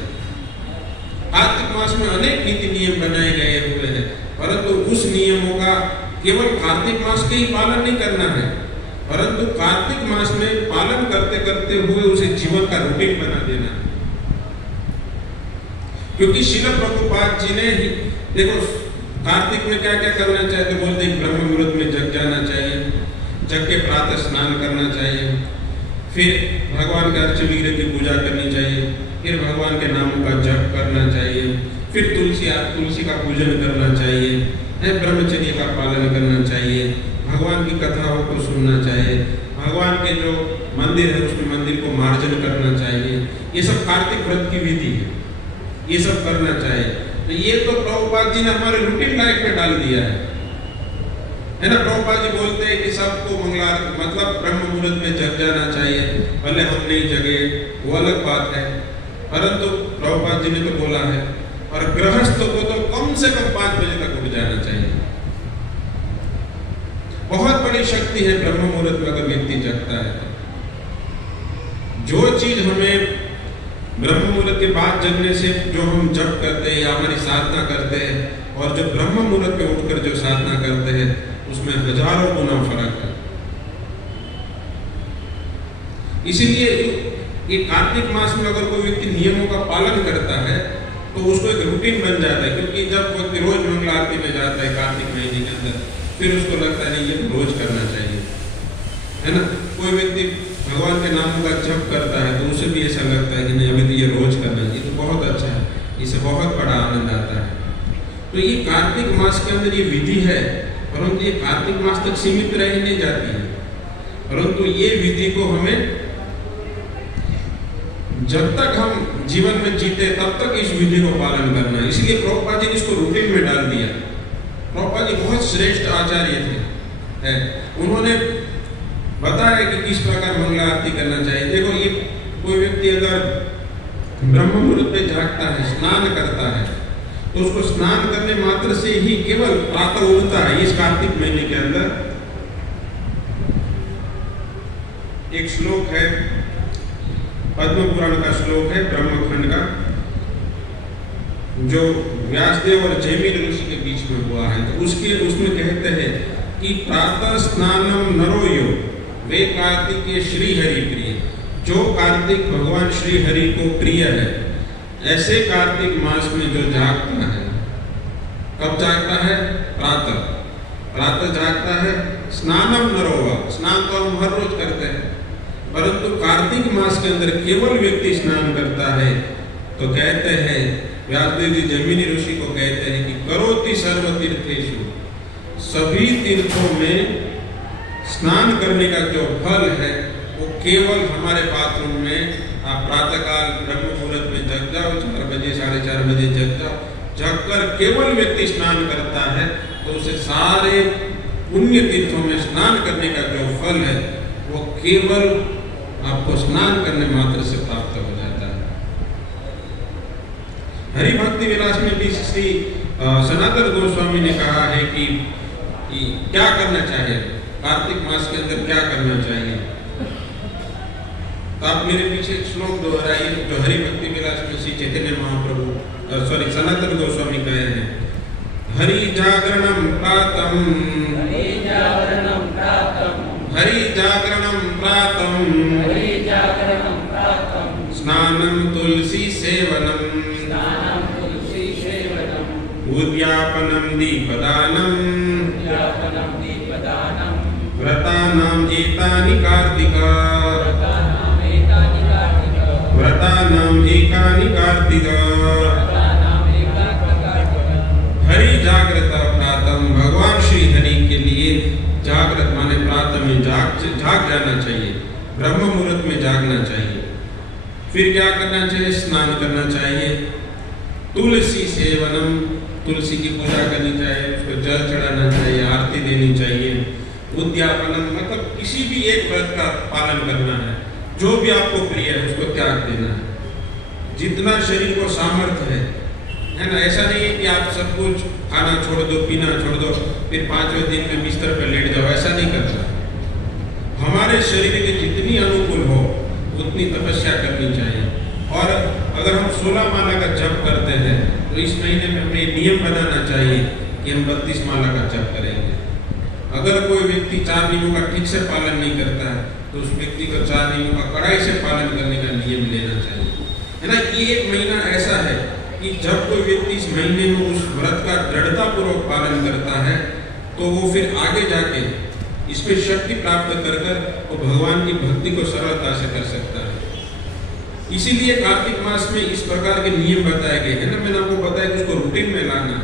कार्तिक मास में अनेक नीति नियम बनाए गए हुए हैं, परंतु उस नियमों का केवल कार्तिक मास के ही पालन नहीं करना है, परंतु कार्तिक मास में पालन करते करते हुए उसे जीवन का रूटीन बना देना है। क्योंकि श्रील प्रभुपाद जी ने ही देखो कार्तिक में क्या क्या करना चाहिए, तो बोलते हैं ब्रह्म मुहूर्त में जग जाना चाहिए, जग के प्रातः स्नान करना चाहिए, फिर भगवान का अर्च विग्रह की पूजा करनी चाहिए, फिर भगवान के नामों का जप करना चाहिए, फिर तुलसी का पूजन करना चाहिए, ब्रह्मचर्य का पालन करना चाहिए, भगवान की कथाओं को सुनना चाहिए, भगवान के जो मंदिर है उसमें मंदिर को मार्जन करना चाहिए। ये सब कार्तिक व्रत की विधि है, ये सब करना चाहिए। तो ये तो प्रभुपाद जी ने हमारे रूटीन लाइफ में डाल दिया है ना। प्रभुपाद जी बोलते हैं कि सबको मतलब ब्रह्म मुहूर्त में जग जाना चाहिए, भले हम नहीं जगे वो अलग बात है, परंतु प्रभुपाद जी ने तो बोला है। और गृहस्थ को तो कम से कम 5 बजे तक उठ जाना चाहिए। बहुत बड़ी शक्ति है ब्रह्म मुहूर्त में अगर व्यक्ति जगता है तो। जो चीज हमें ब्रह्म मुहूर्त के बाद जगने से जो हम जप करते हैं या हमारी साधना करते हैं, और जो ब्रह्म मुहूर्त में उठकर जो साधना करते हैं, उसमें हजारों गुना फर्क है। इसीलिए ये कार्तिक मास में अगर कोई व्यक्ति नियमों का पालन करता है तो उसको एक रूटीन बन जाता है। क्योंकि जब व्यक्ति रोज मंगल आरती में जाता है कार्तिक महीने के अंदर, फिर उसको लगता है नहीं ये रोज करना चाहिए, है ना। कोई व्यक्ति भगवान के नामों का जप करता है तो उसे भी ऐसा लगता है कि नहीं अभी तो ये रोज करना चाहिए, तो बहुत अच्छा है, इससे बहुत बड़ा आनंद आता है। तो ये कार्तिक मास के अंदर ये विधि है, परंतु ये कार्तिक मास तक सीमित रह नहीं जाती है, परंतु ये विधि को हमें जब तक हम जीवन में जीते तब तक इस विधि को पालन करना है। इसलिए प्रभुपाद जी ने इसको रूटीन में डाल दिया। प्रभुपाद जी बहुत श्रेष्ठ आचार्य थे, उन्होंने बताया कि किस प्रकार मंगला आरती करना चाहिए। देखो ये कोई व्यक्ति अगर ब्रह्म मुहूर्त में जागता है, स्नान करता है, तो उसको स्नान करने मात्र से ही केवल प्रातः उठता है। इस कार्तिक महीने के अंदर एक श्लोक है, पद्म पुराण का श्लोक है ब्रह्मखंड का, जो व्यासदेव और जैमिनी ऋषि के बीच में हुआ है। तो उसमें कहते हैं कि प्रातः स्नानम नरो यो वे कार्तिक श्री हरि प्रिय। जो कार्तिक भगवान श्री हरि को प्रिय है, ऐसे कार्तिक मास में जो जागता है, कब जागता है? प्रातः जागता है। स्नानम नरोवा, स्नान तो हम हर रोज करते हैं, परंतु कार्तिक मास के अंदर केवल व्यक्ति स्नान करता है। तो कहते हैं व्यासदेव जी जैमिनी ऋषि को कहते हैं कि करोति सर्व तीर्थेषु, सभी तीर्थों में स्नान करने का जो फल है वो केवल हमारे बाथरूम में आप प्रातःकाल ब्रह्म मुहूर्त में जग जाओ, 4 बजे 4:30 बजे जग जाओ, जगकर केवल व्यक्ति स्नान करता है तो उसे सारे पुण्य तीर्थों में स्नान करने का जो फल है वो केवल आपको स्नान करने मात्र से प्राप्त हो जाता है। हरि भक्ति विलास में भी श्री सनातन गोस्वामी ने कहा है कि क्या करना चाहिए, कार्तिक मास के अंदर क्या करना चाहिए। तो आप मेरे पीछे एक श्लोक दोहराइए जो हरि भक्ति विलास में श्री चैतन्य महाप्रभु सनातन गोस्वामी कहे हैं। हरि जागरणम प्रातम, हरि जागरणम प्रातम, हरि जागरणम प्रातम, हरि जागरणम प्रातम, स्नानं तुलसी सेवनम, स्नानं तुलसी सेवनम, उद्यापनं दीपदानं, उद्यापनं दीपदानं, व्रतानां एतानि कार्तिका व्रतानाम एकानि कार्तिका हरि जागृत प्रातम। भगवान श्री हरि के लिए जागृत माने प्रातः में जाग जाना चाहिए, ब्रह्म मुहूर्त में जागना चाहिए। फिर क्या करना चाहिए? स्नान करना चाहिए। तुलसी सेवनम, तुलसी की पूजा करनी चाहिए, उसको जल चढ़ाना चाहिए, आरती देनी चाहिए। उद्यापनम मतलब किसी भी एक व्रत का पालन करना है, जो भी आपको प्रिय है उसको त्याग देना है, जितना शरीर को सामर्थ्य है ना। ऐसा नहीं है कि आप सब कुछ खाना छोड़ दो, पीना छोड़ दो, फिर 5वें दिन में बिस्तर पर लेट जाओ, ऐसा नहीं करना। हमारे शरीर के जितनी अनुकूल हो उतनी तपस्या करनी चाहिए। और अगर हम 16 माला का जप करते हैं तो इस महीने में हमें नियम बनाना चाहिए कि हम 32 माला का जप करेंगे। अगर कोई व्यक्ति 4 नियमों का ठीक से पालन नहीं करता है तो उस व्यक्ति को 4 नियमों का कड़ाई से पालन करने का नियम लेना चाहिए, है ना। ये एक महीना ऐसा है कि जब कोई व्यक्ति इस महीने में उस व्रत का दृढ़तापूर्वक पालन करता है तो वो फिर आगे जाके इसमें शक्ति प्राप्त कर वो भगवान की भक्ति को सरलता से कर सकता है। इसीलिए कार्तिक मास में इस प्रकार के नियम बताए गए हैं ना। मैंने आपको बताया कि उसको रूटीन में लाना,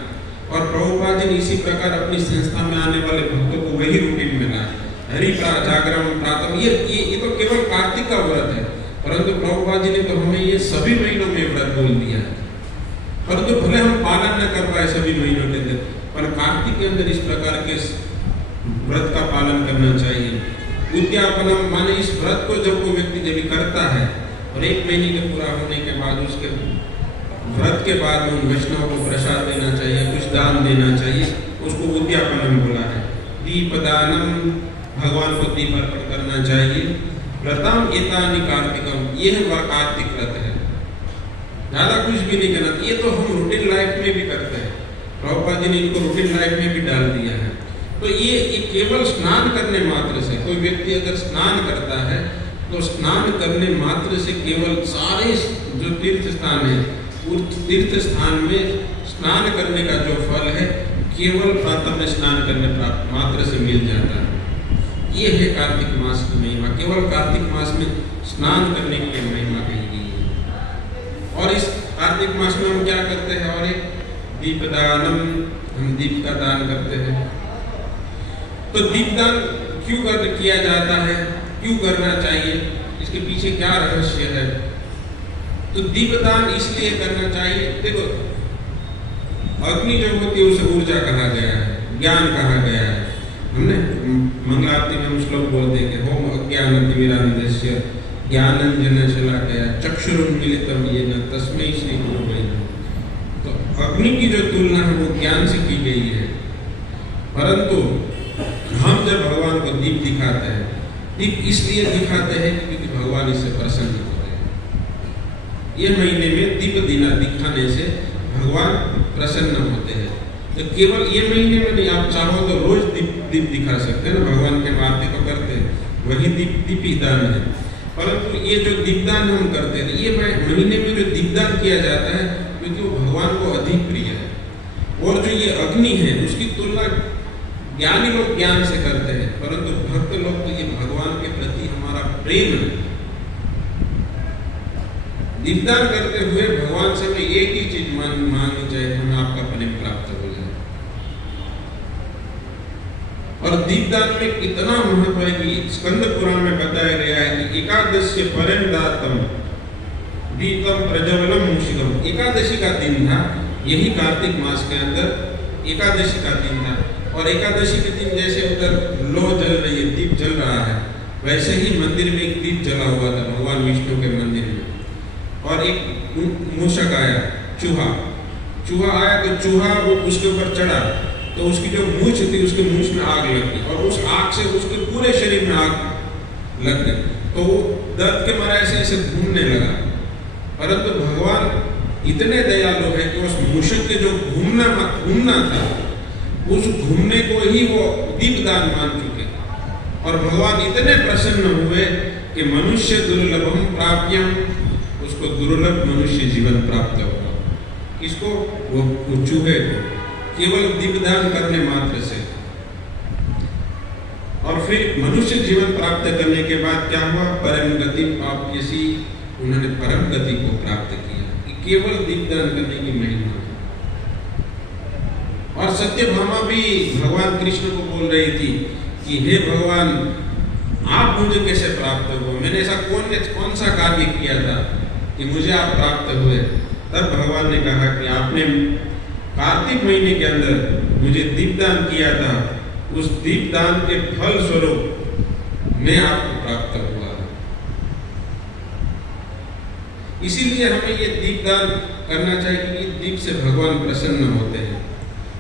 और प्रभुपाद जी ने इसी प्रकार अपनी संस्था में आने वाले भक्तों को वही रूटीन में लाया। हरि जागरण प्रातः, ये तो केवल कार्तिक का व्रत है, परंतु प्रभुपाद जी ने तो हमें ये सभी महीनों में व्रत बोल दिया है। परंतु भले हम पालन न कर पाए सभी महीनों के अंदर, पर कार्तिक के अंदर इस प्रकार के व्रत का पालन करना चाहिए। उद्यापनम माने इस व्रत को जब कोई व्यक्ति जब करता है और 1 महीने के पूरा होने के बाद उसके व्रत के बाद में उन वैष्णव को प्रसाद देना चाहिए, कुछ दान देना चाहिए, उसको उद्यापनम बोला है। दीपदानम, भगवान को दीप अर्पण करना चाहिए। व्रतम एतानि कार्तिकम, यह कार्तिक व्रत है, ज्यादा कुछ भी नहीं करना। ये तो हम रूटीन लाइफ में भी करते हैं, प्रभुपाद जी ने इनको रूटीन लाइफ में भी डाल दिया है। तो ये केवल स्नान करने मात्र से, कोई व्यक्ति अगर स्नान करता है तो स्नान करने मात्र से केवल सारे जो तीर्थ स्थान है उस तीर्थ स्थान में स्नान करने का जो फल है केवल प्रातः में स्नान करने मात्र से मिल जाता है। ये है कार्तिक मास की महिमा, केवल कार्तिक मास में स्नान करने की महिमा कही गई है। और इस कार्तिक मास में हम क्या करते हैं? और एक दीपदानम, हम दीप का दान करते हैं। तो दीपदान क्यों किया जाता है, क्यों करना चाहिए, इसके पीछे क्या रहस्य है? तो दीपदान इसलिए करना चाहिए, देखो अग्नि जो होती है उसे ऊर्जा कहा गया है, ज्ञान कहा गया है। हमने मंगलारती में हम श्लोक बोलते हैं कि होम अज्ञानतिमिरान्धस्य ज्ञानांजन शलाकया चक्षुरुन्मीलितं येन तस्मै श्री गुरुवे नमः। तो अग्नि की जो तुलना है वो ज्ञान से की गई है। परंतु हम जब भगवान को दीप दिखाते हैं, दीप इसलिए दिखाते हैं क्योंकि भगवान इससे प्रसन्न होते हैं। ये महीने में दीप दिखाने से भगवान प्रसन्न होते हैं। तो केवल ये महीने में नहीं, आप चाहो तो रोज दीप दिखा सकते हैं ना, भगवान के आरती तो करते हैं, वही दीप ही दान है। परंतु ये जो दीपदान हम करते हैं, ये महीने में जो दीपदान किया जाता है क्योंकि वो भगवान को अधिक प्रिय है। और जो ये अग्नि है उसकी तुलना ज्ञानी लोग ज्ञान से करते हैं, परंतु भक्त लोग तो ये भगवान के प्रति हमारा प्रेम है। दीपदान करते हुए भगवान से हमें एक ही चीज मांगनी चाहिए, हमें आपका प्रेम प्राप्त हो जाए। और दीपदान में इतना महत्व है कि स्कंद पुराण में बताया गया है कि एकादशी परंदातम दीपम प्रज्वलम मूषिकम। एकादशी का दिन था, यही कार्तिक मास के अंदर एकादशी का दिन था। और एकादशी के दिन जैसे उधर लौ जल रही है, दीप जल रहा है, वैसे ही मंदिर में एक दीप जला हुआ था भगवान विष्णु के मंदिर में। और एक मूषक आया, चूहा आया, तो चूहा वो उसके ऊपर चढ़ा तो उसकी जो मूछ थी उसके मूछ में आग लग गई और उस आग से उसके पूरे शरीर में आग लग गई। तो वो दर्द के मारे ऐसे घूमने लगा। परंतु भगवान इतने दयालु है कि उस मूषक के जो घूमना था उस घूमने को ही वो दीपदान मान चुके। और भगवान इतने प्रसन्न हुए कि मनुष्य दुर्लभम प्राप्यम, उसको दुर्लभ मनुष्य जीवन प्राप्त हुआ। किसको? वो चूहे को, केवल दीपदान करने मात्र से। और फिर मनुष्य जीवन प्राप्त करने के बाद क्या हुआ? परम गति पाप जैसी उन्होंने परम गति को प्राप्त किया। केवल दीपदान करने की महिमा। और सत्यभामा भी भगवान कृष्ण को बोल रही थी कि हे भगवान, आप मुझे कैसे प्राप्त हुए? मैंने ऐसा कौन सा कार्य किया था कि मुझे आप प्राप्त हुए? तब भगवान ने कहा कि आपने कार्तिक महीने के अंदर मुझे दीपदान किया था, उस दीपदान के फल स्वरूप मैं आपको प्राप्त हुआ। इसीलिए हमें ये दीपदान करना चाहिए कि दीप से भगवान प्रसन्न होते हैं।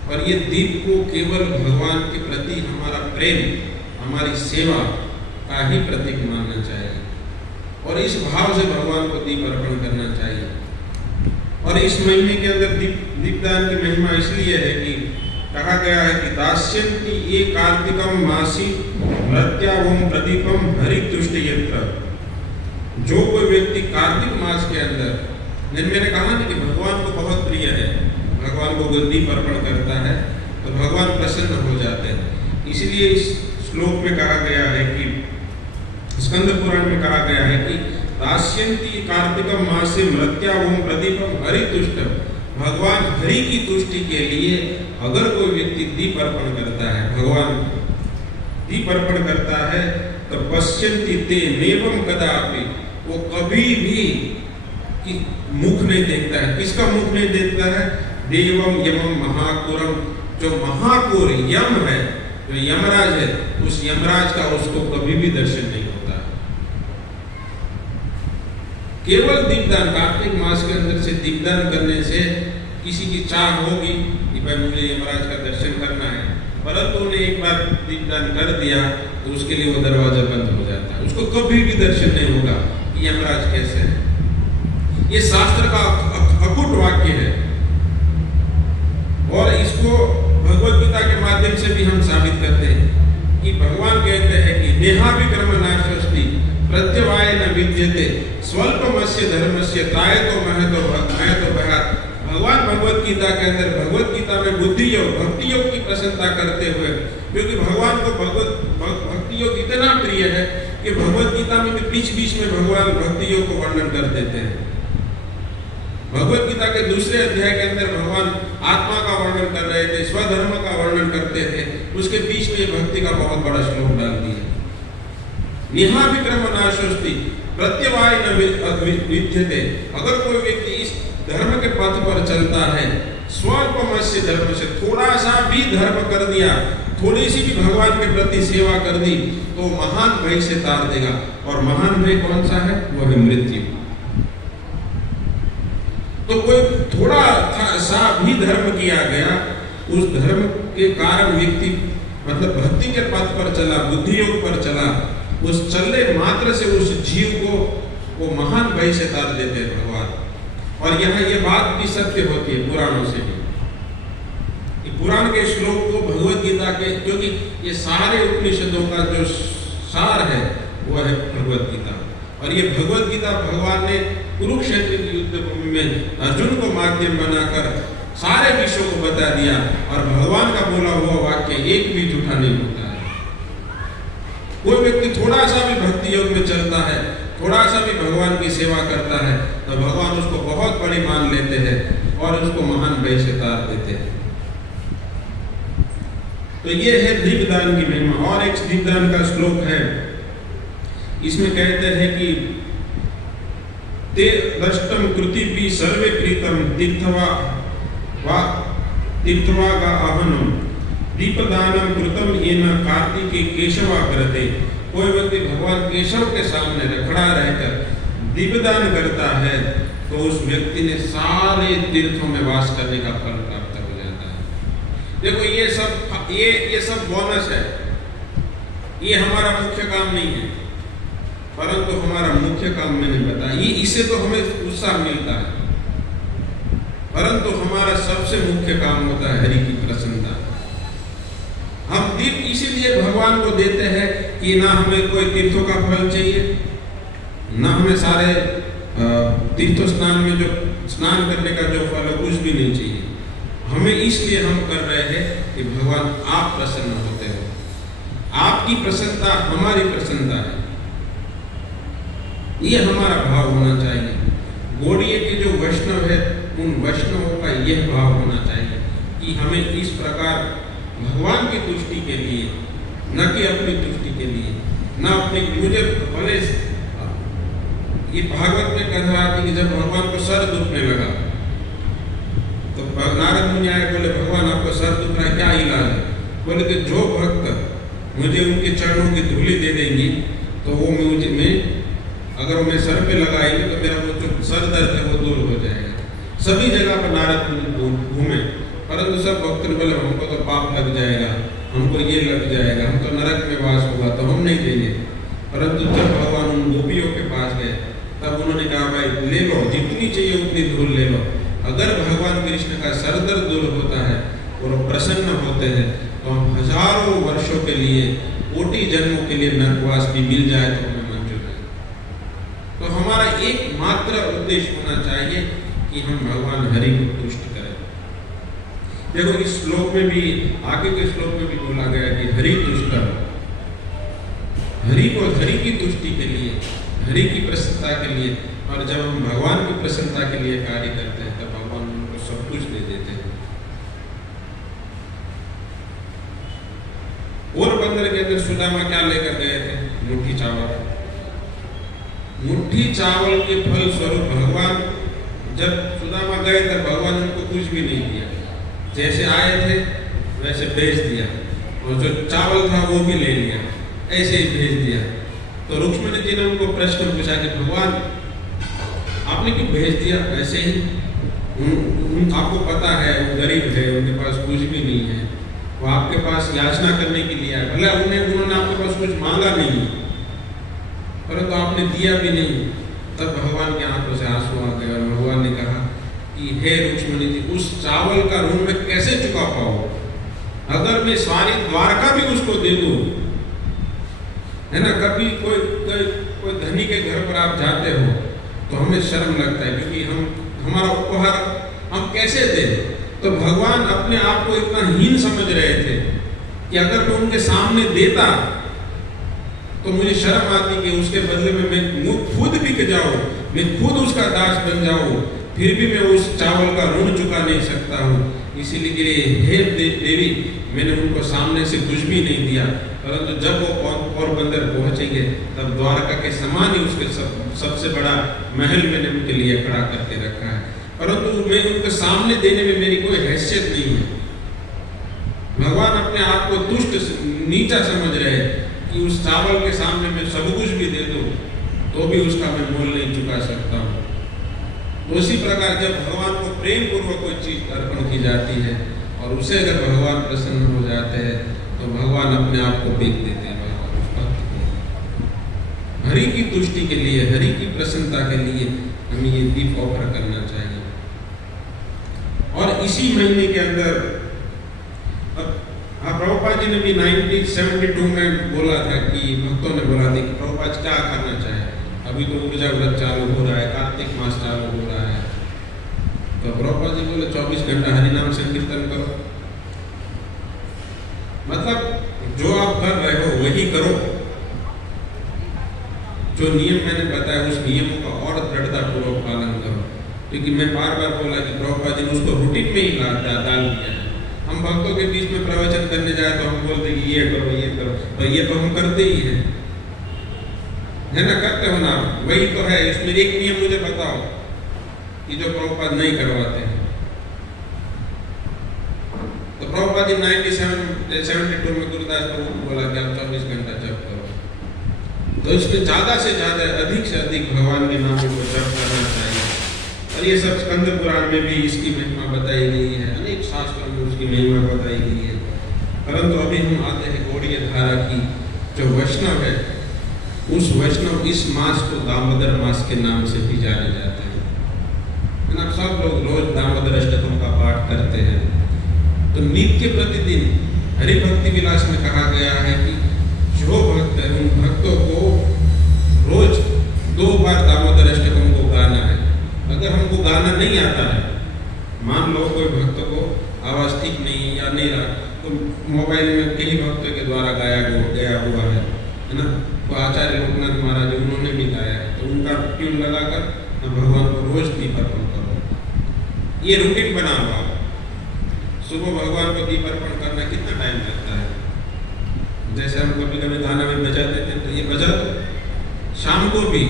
और ये दीप को केवल भगवान के प्रति हमारा प्रेम, हमारी सेवा का ही प्रतीक मानना चाहिए और इस भाव से भगवान को दीप अर्पण करना चाहिए। और इस महीने के अंदर दीपदान की महिमा इसलिए है कि कहा गया है कि दास्यन्ति ये कार्तिकम मासी मृत्यावम प्रदीपम हरितुष्टि यत्र। जो कोई व्यक्ति कार्तिक मास के अंदर, मैंने कहा ना कि भगवान को बहुत प्रिय है, भगवान को दीप अर्पण करता है तो भगवान प्रसन्न हो जाते हैं। इसलिए इस श्लोक में कहा गया है कि स्कंद पुराण में कहा गया है कि दास्यन्ति कार्तिकम मासे मृत्यावम प्रदीपम हरितुष्टम। भगवान हरि की तुष्टि के लिए अगर कोई व्यक्ति दीप अर्पण करता है, भगवान दीप अर्पण करता है तो पश्यन्ति ते नेवम कदापि, वो कभी भी मुख नहीं देखता है। किसका मुख नहीं देखता है? देवम यमम महाकुरम, जो महाकुर यम है, जो यमराज है, उस यमराज का उसको कभी भी दर्शन नहीं होता। केवल दीपदान, कार्तिक मास के अंदर से दीपदान करने से किसी की चाह होगी कि भाई मुझे यमराज का दर्शन करना है, परंतु उन्हें एक बार दीपदान कर दिया तो उसके लिए वो दरवाजा बंद हो जाता है, उसको कभी भी दर्शन नहीं होगा कि यमराज कैसे है। ये शास्त्र का अकूट वाक्य है और इसको भगवत गीता के माध्यम से भी हम साबित करते हैं कि भगवान कहते हैं कि नेहा विक्रम नाशस्ति प्रत्यवाय न विद्यते स्वल्पमस्य धर्मस्य त्रायतो महतो भयात्। भगवान भगवत गीता के अंदर, भगवत गीता में बुद्धि योग, भक्ति योग की प्रशंसा करते हुए, क्योंकि भगवान को भक्ति योग इतना प्रिय है कि भगवत गीता में बीच बीच में भगवान भक्ति योग को वर्णन कर देते हैं। भगवत गीता के दूसरे अध्याय के अंदर भगवान आत्मा का वर्णन कर रहे थे, स्वधर्म का वर्णन करते थे, उसके बीच में भक्ति का बहुत बड़ा श्लोक डाल दिया। नेहा विक्रम नाशोस्ति प्रत्यवाय न विद्यते। अगर कोई व्यक्ति इस धर्म के पथ पर चलता है, स्वल्पमस्य धर्म से थोड़ा सा भी धर्म कर दिया, थोड़ी सी भी भगवान के प्रति सेवा कर दी, तो महान भय से तार देगा। और महान भय कौन सा है? वो है मृत्यु। तो कोई थोड़ा सा भी धर्म किया गया, उस धर्म के कारण व्यक्ति मतलब भक्ति के पथ पर चला, बुद्धि योग पर चला, उस चलने मात्र से उस जीव को वो महान भय से तार देते हैं भगवान। और यहाँ ये बात भी सत्य होती है पुराणों से भी। पुराण के श्लोक को भगवत गीता के, क्योंकि ये सारे उपनिषदों का जो सार है वो है भगवत गीता। और ये भगवत गीता भगवान ने कुरुक्षेत्र की युद्ध भूमि में अर्जुन को माध्यम बनाकर सारे विश्व को बता दिया। और भगवान का बोला हुआ वाक्य एक भी झूठा नहीं होता है। कोई व्यक्ति थोड़ा सा भी भक्ति योग में चलता है, थोड़ा सा भी भगवान की सेवा करता है, तो भगवान उसको बहुत बड़ी मान लेते हैं और उसको महान भय से तार देते हैं। तो ये है दीपदान की महिमा। और एक दीपदान का श्लोक है, इसमें कहते हैं कि ते दष्टम कृतिपि सर्वे कृतम तीर्थवा का आहनम दीपदानम कृतम येन कार्तिके केशवा करते। कोई व्यक्ति भगवान केशव के सामने खड़ा रहकर दीपदान करता है तो उस व्यक्ति ने सारे तीर्थों में वास करने का फल प्राप्त हो जाता है। देखो ये सब बोनस है, ये हमारा मुख्य काम नहीं है, परंतु हमारा मुख्य काम मैंने बताया, ये इससे तो हमें उत्साह मिलता है, परंतु हमारा सबसे मुख्य काम होता है हरि की प्रसन्नता। हम दीप इसीलिए भगवान को देते हैं कि ना हमें कोई तीर्थों का फल चाहिए, ना हमें सारे तीर्थ स्नान में जो स्नान करने का जो फल है कुछ भी नहीं चाहिए। हमें इसलिए हम कर रहे हैं कि भगवान आप प्रसन्न होते हो, आपकी प्रसन्नता हमारी प्रसन्नता है, ये हमारा भाव होना चाहिए। गौड़ीय के जो वैष्णव है उन वैष्णवों का यह भाव होना चाहिए कि हमें इस प्रकार भगवान की तुष्टि के लिए, न कि अपनी तुष्टि के लिए, न अपने मुझे भले। ये भागवत में कथा आती कि जब भगवान को सर दुखने लगा तो नारद मुनि आए, बोले भगवान आपको सर दुख रहा है, क्या इलाज है? बोले कि जो भक्त मुझे उनके चरणों की धूली दे देंगी तो वो मैं अगर मैं सर पे लगाएंगे तो मेरा वो जो सर दर्द है वो दूर हो जाएगा। सभी जगह पर नारद मुनि घूमे, परंतु सब भक्त ने बोले हमको तो पाप लग जाएगा, हमको ये लग जाएगा, हम तो नरक में वास होगा, तो हम नहीं देंगे। परंतु जब भगवान उन गोपियों के पास गए तब उन्होंने कहा भाई ले लो, जितनी चाहिए उतनी धूल ले लो। अगर भगवान कृष्ण का सर दर्द दूर होता है और प्रसन्न होते हैं तो हम हजारों वर्षों के लिए, कोटि जन्मों के लिए नरकवास भी मिल जाए तो हमें मंजूर है। तो हमारा एकमात्र उद्देश्य होना चाहिए कि हम भगवान हरि को तुष्ट करें। देखो इस श्लोक में भी, आगे के श्लोक में भी बोला गया कि हरि तुष्ट करो। हरि को, हरि की तुष्टि के लिए, हरि की प्रसन्नता के लिए, और जब हम भगवान की प्रसन्नता के लिए कार्य करते हैं तब भगवान उनको सब कुछ दे देते हैं। और बंदर के अंदर सुदामा क्या लेकर गए थे? मुट्ठी चावल। मुट्ठी चावल के फल स्वरूप भगवान, जब सुदामा गए तब भगवान उनको कुछ भी नहीं दिया, जैसे आए थे वैसे भेज दिया, और जो चावल था वो भी ले लिया, ऐसे ही भेज दिया। तो रुक्मिणी जी ने उनको प्रश्न पूछा कि भगवान आपने क्यों भेज दिया ऐसे ही? आपको पता है वो गरीब है, उनके पास कुछ भी नहीं है, वो आपके पास याचना करने के लिए आए, भले उन्होंने आपके पास कुछ मांगा नहीं, परंतु तो आपने दिया भी नहीं। तब भगवान के आंखों से आंसू आ गए और भगवान ने कहा कि हे रुक्मिणी जी, उस चावल का ऋण मैं कैसे चुका पाऊं? अगर मैं सारी द्वारका भी उसको दे दूं, है ना, कभी कोई धनी के घर पर आप जाते हो तो हमें शर्म लगता है, क्योंकि हमारा उपहार हम कैसे दें? तो भगवान अपने आप को इतना हीन समझ रहे थे कि अगर मैं उनके सामने देता तो मुझे शर्म आती कि उसके बदले में मैं खुद बिक जाऊं, मैं खुद उसका दास बन जाऊं, फिर भी मैं उस चावल का ऋण चुका नहीं सकता हूं। इसीलिए हे देवी, मैंने उनको सामने से कुछ भी नहीं दिया, परंतु जब वो पोरबंदर पहुंचेंगे तब द्वारका के समान ही उसके सबसे बड़ा महल मैंने उनके लिए खड़ा करके रखा है, परंतु मैं उनके सामने देने में मेरी कोई हैसियत नहीं है। भगवान अपने आप को तुष्ट, नीचा समझ रहे कि उस चावल के सामने मैं सब कुछ भी दे दूं तो भी उसका मैं मोल नहीं चुका सकता हूँ। तो उसी प्रकार जब भगवान को प्रेम पूर्वक कोई चीज अर्पण की जाती है और उसे अगर भगवान प्रसन्न हो जाते हैं तो भगवान अपने आप को बेच देते हैं। हरि की तुष्टि के लिए, हरि की प्रसन्नता के लिए हमें ये दीप ऑफर करना चाहिए। और इसी महीने के अंदर प्रभुपाद जी ने भी 1972 में बोला था कि भक्तों ने बोला था कि प्रभुपाद क्या करना चाहे, अभी तो ऊर्जा व्रत चालू हो रहा है, कार्तिक मास चालू हो रहा है, तो प्रभुपाद जी बोले 24 घंटा हरिनाम संकीर्तन करो। मतलब जो आप कर रहे हो वही करो, जो नियम मैंने बताया उस नियमों का और दृढ़ता पूर्वक पालन करो। क्योंकि मैं बार बार बोला कि प्रभुपाद जी ने उसको रूटीन में ही डाल दिया है। हम भक्तों के बीच में प्रवचन करने जाए तो हम बोलते कि ये करो ये करो, तो ये तो हम करते ही है ना, करते हो ना, वही तो है। इसमें एक नियम मुझे बताओ कि जो प्रभुपाद नहीं करवाते हैं। तो प्रभुपाद जी 1972 में गुरुदास को बोला कि आप 24 घंटा जप करो। तो इसमें ज्यादा से ज्यादा, अधिक से अधिक भगवान के नामों को जप करना चाहिए। और ये सब स्कंद पुराण में भी इसकी महिमा बताई गई है, अनेक शास्त्रों में उसकी महिमा बताई गई है। परंतु अभी हम आते हैं गौड़ीय धारा की। जो वैष्णव है, उस वैष्णव इस मास को दामोदर मास के नाम से भी जाने जाते हैं। सब लोग रोज दामोदर अष्टकम का पाठ करते हैं। तो नित्य प्रतिदिन हरि भक्ति विलास में कहा गया है कि जो भक्त है उन भक्तों को रोज 2 बार दामोदर अष्टकम को गाना है। अगर हमको गाना नहीं आता है, मान लो कोई भक्त को आवाज ठीक नहीं या नहीं रहा, तो मोबाइल में कई भक्तों के द्वारा गया हुआ है ना। तो आचार्य लोकनाथ महाराज उन्होंने भी गाया है, तो उनका ट्यून लगाकर भगवान को रोज दीप अर्पण करो। ये रूटीन बना हुआ। सुबह भगवान को दीप अर्पण करना कितना टाइम लगता है। जैसे हम कभी कभी गाना में बजा देते हैं, तो ये बजा दो। शाम को भी,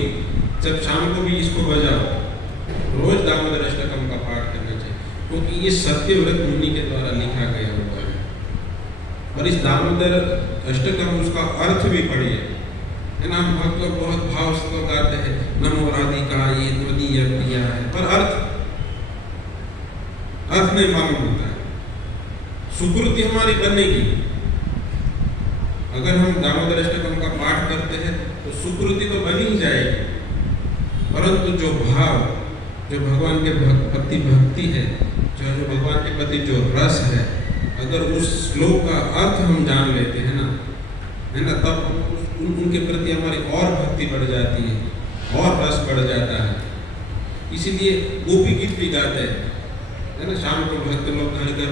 जब शाम को भी इसको बजाओ। रोज दामोदर अष्टकम का पाठ करना चाहिए, क्योंकि ये सत्यव्रत मुनि के द्वारा लिखा गया हुआ है। और इस दामोदर अष्टकम उसका अर्थ भी पढ़िए, है ना। हम भक्त लोग बहुत भाव से गाते हैं, नमो राधिका ये त्वदीय प्रिया है, पर अर्थ नहीं मालूम होता है। सुकृति हमारी बनेगी अगर हम दामोदर अष्टकम का पाठ करते हैं, तो सुकृति तो बन ही जाएगी, परंतु जो भाव, जो भगवान के प्रति भक्ति है, जो भगवान के प्रति जो रस है, अगर उस श्लोक का अर्थ हम जान लेते हैं ना, है ना, तब उनके प्रति हमारी और भक्ति बढ़ जाती है, और रस बढ़ जाता है। इसीलिए गोपी गीत भी गाते हैं, है ना। शाम को भक्त लोग घर घर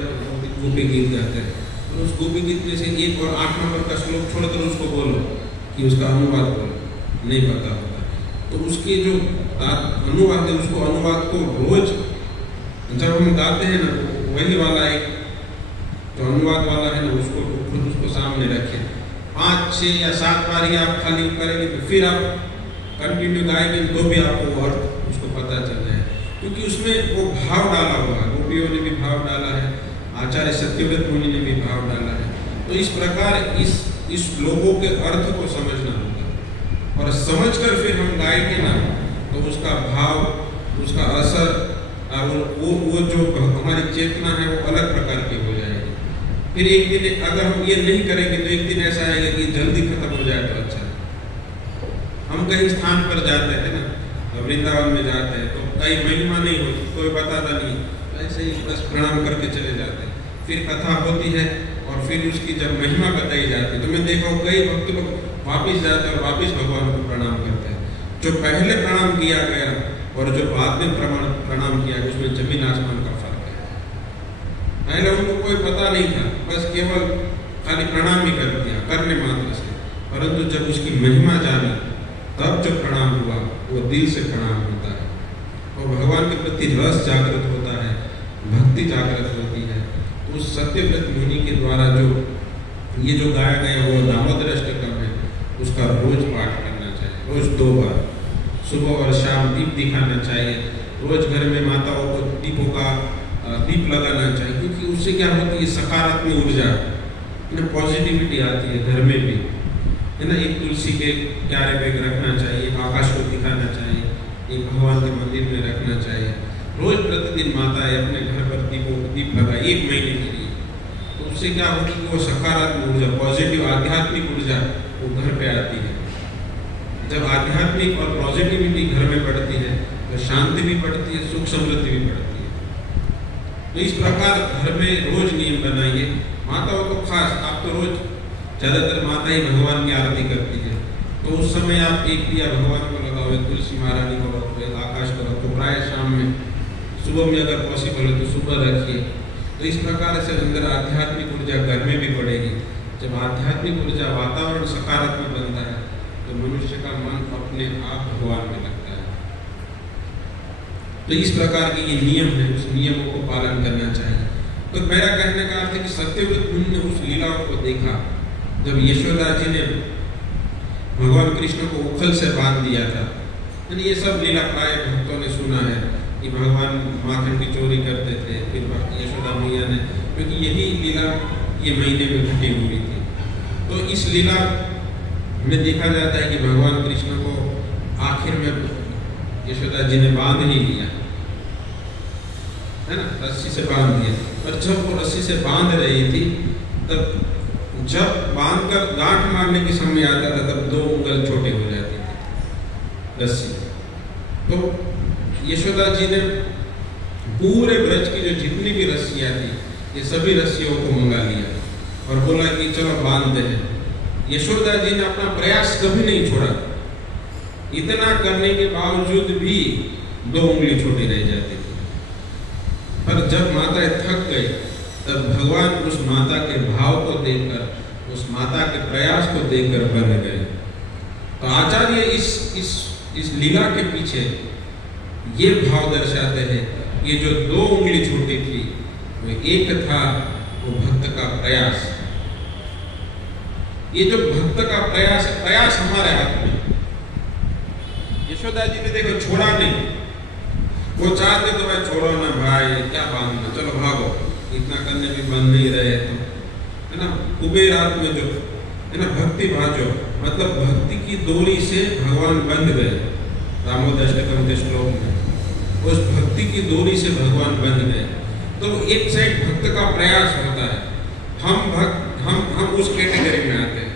गोपी गीत गाते हैं, और उस गोपी गीत में से 1 और 8 नंबर का श्लोक छोड़कर उसको बोलो कि उसका अनुवाद बोलो, नहीं पता होता। तो उसके जो अनुवाद है, उसको अनुवाद को रोज जब हम गाते हैं ना, वही वाला एक जो अनुवाद वाला है ना, उसको खुद उसको सामने रखें। 5, 6 या 7 बार ही आप खाली करेंगे, तो फिर आप कंटिन्यू गाएंगे, तो भी आपको अर्थ उसको पता चल जाए, क्योंकि उसमें वो भाव डाला हुआ है। गोपियों ने भी भाव डाला है, आचार्य सत्यव्रत मुनि ने भी भाव डाला है। तो इस प्रकार इस श्लोकों के अर्थ को समझना होगा, और समझकर फिर हम गाएंगे ना, तो उसका भाव, उसका असर और वो जो हमारी चेतना है, वो अलग प्रकार की हो जाएगी। फिर एक दिन अगर हम ये नहीं करेंगे, तो एक दिन ऐसा आएगा कि जल्दी खत्म हो जाए तो अच्छा। हम कहीं स्थान पर जाते हैं ना, वृंदावन में जाते हैं, तो कई महिमा नहीं होती, कोई बताता नहीं, ऐसे ही बस प्रणाम करके चले जाते हैं। फिर कथा होती है, और फिर उसकी जब महिमा बताई जाती है, तो मैं देखा हूँ कई भक्त लोग वापिस जाते हैं और वापिस भगवान को प्रणाम करते हैं। जो पहले प्रणाम किया गया और जो बाद में प्रणाम किया, उसमें जमीन आसमान का फर्क है। पहले उनको कोई पता नहीं था, बस केवल खाली प्रणाम ही कर दिया, करने मात्र से, परंतु जब उसकी महिमा जानी, तब जो प्रणाम हुआ वो दिल से प्रणाम होता है, और भगवान के प्रति रस जागृत होता है, भक्ति जागृत होती है। तो उस सत्यव्रत मुनि के द्वारा ये जो गाया गया वो दामोदर अष्टकम है, उसका रोज पाठ करना चाहिए, रोज 2 बार, सुबह और शाम दीप दिखाना चाहिए। रोज घर में माताओं को दीपों का दीप लगाना चाहिए, क्योंकि उससे क्या होती है, सकारात्मक ऊर्जा, पॉजिटिविटी आती है घर में भी, है ना। एक तुलसी के क्यारे पे रखना चाहिए, आकाश को दिखाना चाहिए, एक भगवान के मंदिर में रखना चाहिए। रोज प्रतिदिन माताएं अपने घर पर दीप लगाए 1 महीने के लिए, तो उससे क्या होती है, वो सकारात्मक ऊर्जा, पॉजिटिव आध्यात्मिक ऊर्जा वो घर पे आती है। जब आध्यात्मिक और पॉजिटिविटी घर में बढ़ती है, तो शांति भी बढ़ती है, सुख समृद्धि भी बढ़ती है। तो इस प्रकार घर में रोज नियम बनाइए। माताओं को खास, आप तो रोज ज़्यादातर माता ही भगवान की आरती करती है, तो उस समय आप एक दिया भगवान को लगाओ, तुलसी महारानी को रखो, आकाश को रखो, प्राय शाम में, सुबह में अगर पॉसिबल है तो सुबह रखिए। तो इस प्रकार से अंदर आध्यात्मिक ऊर्जा घर में भी बढ़ेगी। जब आध्यात्मिक ऊर्जा, वातावरण सकारात्मक बनता है, तो मनुष्य का मन अपने आप भगवान में लगता है। तो इस प्रकार के ये नियम है, उस नियमों को पालन करना चाहिए। तो मेरा कहने का अर्थ है कि सत्यव्रत मुनि ने उस लीलाओं को देखा, जब यशोदा जी ने भगवान कृष्ण को उखल से बांध दिया था। ये सब लीला प्राय भक्तों ने सुना है कि भगवान माखन की चोरी करते थे, फिर यशोदा मैया ने, क्योंकि यही लीला ये महीने में घटी हुई थी। तो इस लीला में देखा जाता है कि भगवान कृष्ण को आखिर में यशोदा जी ने बांध ही लिया, है ना, रस्सी से बांध दिया। और जब वो रस्सी से बांध रही थी, तब जब बांधकर गांठ मारने के समय आता था, तब 2 उंगल छोटे हो जाती थी रस्सी। तो यशोदा जी ने पूरे ब्रज की जो जितनी भी रस्सियां थी, ये सभी रस्सियों को मंगा लिया और बोला कि चलो बांध दे। यशोदा जी ने अपना प्रयास कभी नहीं छोड़ा, इतना करने के बावजूद भी 2 उंगली छोटी रह जाती थी। पर जब माताएं थक गई, तब भगवान उस माता के भाव को देखकर, उस माता के प्रयास को देखकर बन गए। तो आचार्य इस लीला के पीछे ये भाव दर्शाते हैं। ये जो 2 उंगली छोटी थी, वो एक था वो भक्त का प्रयास। ये जो भक्त का प्रयास है, प्रयास हमारे हाथ में। यशोदा जी ने देखो छोड़ा नहीं, वो चाहते तो भाई छोड़ो ना भाई, क्या बांधना, चलो भागो, इतना करने में बंद नहीं रहे तो, है ना। कुबेर रात में जो है ना भक्ति भाजो, मतलब भक्ति की डोरी से भगवान बंध गए। रामोदष्टकम के श्लोक में उस भक्ति की डोरी से भगवान बंध गए। तो एक साइड भक्त का प्रयास होता है, हम उस कैटेगरी में आते हैं।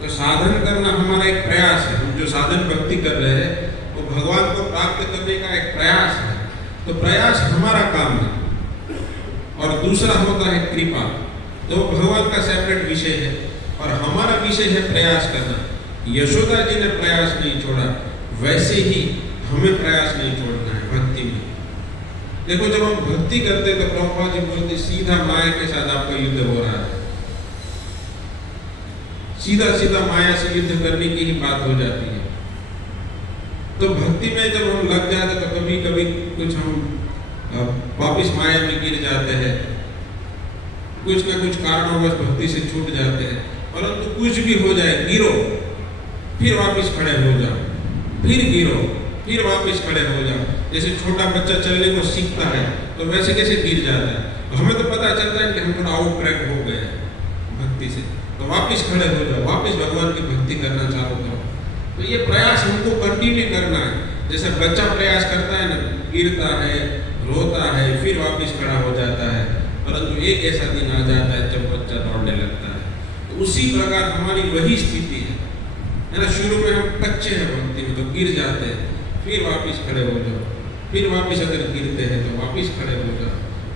तो साधन करना हमारा एक प्रयास है। हम जो साधन भक्ति कर रहे हैं वो भगवान को प्राप्त करने का एक प्रयास है। तो प्रयास हमारा काम है। और दूसरा होता है कृपा, तो भगवान का सेपरेट विषय है और हमारा विषय है प्रयास करना। यशोदा जी ने प्रयास नहीं छोड़ा, वैसे ही हमें प्रयास नहीं छोड़ना है भक्ति में। देखो जब हम भक्ति करते तो प्रभुपाद जी बोलते सीधा माया के साथ आपका युद्ध हो रहा है, सीधा माया से युद्ध करने की ही बात हो जाती है। तो भक्ति में जब हम लग जाते तो कभी कभी कुछ हम वापिस माया में गिर जाते हैं, कुछ ना कुछ कारणों भक्ति से छूट जाते हैं। परंतु कुछ भी हो जाए, गिरो फिर वापिस खड़े हो जाओ, फिर गिरो फिर वापिस खड़े हो जाओ। जैसे छोटा बच्चा चलने को सीखता है तो वैसे कैसे गिर जाता है, तो हमें तो पता चलता है कि हम थोड़ा आउट ट्रैक हो गए भक्ति से, तो वापिस खड़े हो जाओ, वापिस भगवान की भक्ति करना चालू करो। तो ये प्रयास हमको कंटिन्यू करना है। जैसे बच्चा प्रयास करता है ना, गिरता है, रोता है, फिर वापिस खड़ा हो जाता है, परंतु एक ऐसा दिन आ जाता है जब बच्चा दौड़ने लगता है। तो उसी प्रकार हमारी वही स्थिति है ना। शुरू में हम कच्चे हैं भक्ति में तो गिर जाते हैं, फिर वापिस खड़े हो जाओ, फिर वापिस अगर गिरते हैं तो वापिस खड़े हो जाओ।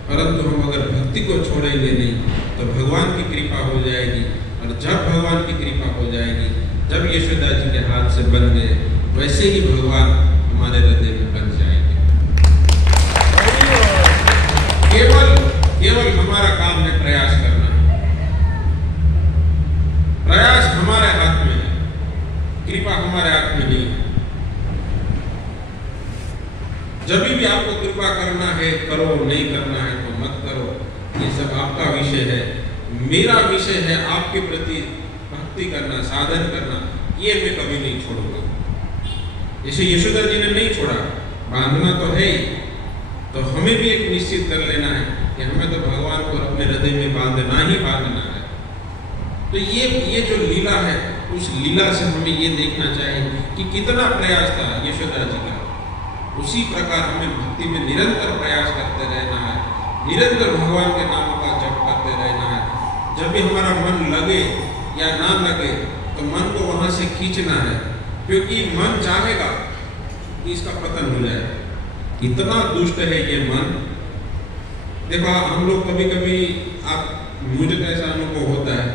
परंतु हम अगर भक्ति को छोड़ेंगे नहीं तो भगवान की कृपा हो जाएगी। और जब भगवान की कृपा हो जाएगी, जब यशोदा जी के हाथ से बन गए, वैसे ही भगवान हमारे हृदय में बन जाएंगे। केवल हमारा काम है प्रयास करना। प्रयास हमारे हाथ में है, कृपा हमारे हाथ में नहीं है। जब भी आपको कृपा करना है करो, नहीं करना है तो मत करो, ये सब आपका विषय है। मेरा विषय है आपके प्रति भक्ति करना, साधन करना, ये मैं कभी नहीं छोड़ूंगा। जैसे यशोदा जी ने नहीं छोड़ा, बांधना तो है ही, तो हमें भी एक निश्चित कर लेना है कि हमें तो भगवान को अपने हृदय में बांधना ही बांधना है। तो ये जो लीला है, उस लीला से हमें ये देखना चाहिए कि कितना प्रयास था यशोदा जी का। उसी प्रकार हमें भक्ति में निरंतर प्रयास करते रहना है, निरंतर भगवान के नाम का जप करते रहना है। जब भी हमारा मन लगे या ना लगे तो मन को वहां से खींचना है, क्योंकि मन चाहेगा कि इसका पतन हो जाए। इतना दुष्ट है ये मन। देखो हम लोग कभी कभी, मुझे तो ऐसा अनुभव होता है,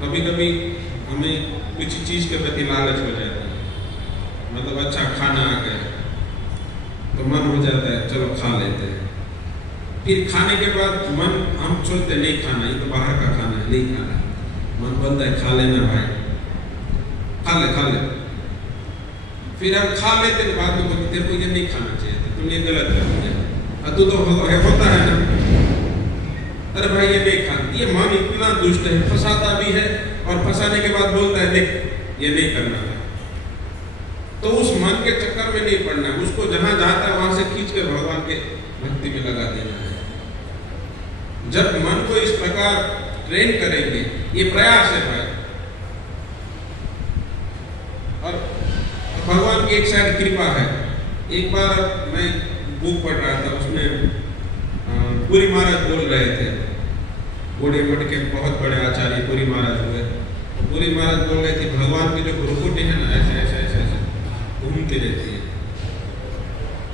कभी कभी हमें कुछ चीज के प्रति लालच हो जाती है, मतलब अच्छा खाना आ गया तो मन हो जाता है चलो खा लेते हैं। फिर खाने के बाद मन, हम सोचते नहीं खाना, ये तो बाहर का खाना है, नहीं खाना। मन बोलता है खा लेना भाई, खा ले। फिर हम खा लेते हैं, बाद में बोलते तेरे को ये नहीं खाना चाहिए था, तुमने गलत कर दिया, तू तो होता है ना, अरे भाई ये नहीं खाना। ये मन इतना दुष्ट है, फंसाता भी है और फंसाने के बाद बोलता है देख ये नहीं करना था। तो उस मन के चक्कर में नहीं पड़ना, उसको जहां जाता है वहां से खींच कर भगवान के भक्ति में लगा देना है। जब मन को इस प्रकार ट्रेन करेंगे, ये प्रयास है भाई। और भगवान की एक साइड कृपा है। एक बार मैं बुक पढ़ रहा था, उसमें पुरी महाराज बोल रहे थे, बूढ़े मठ के बहुत बड़े आचार्य पुरी महाराज हुए। पुरी महाराज बोल रहे थे भगवान की जो भ्रुकुटी है ना, ऐसे ऐसे ऐसे ऐसे घूमती रहती है,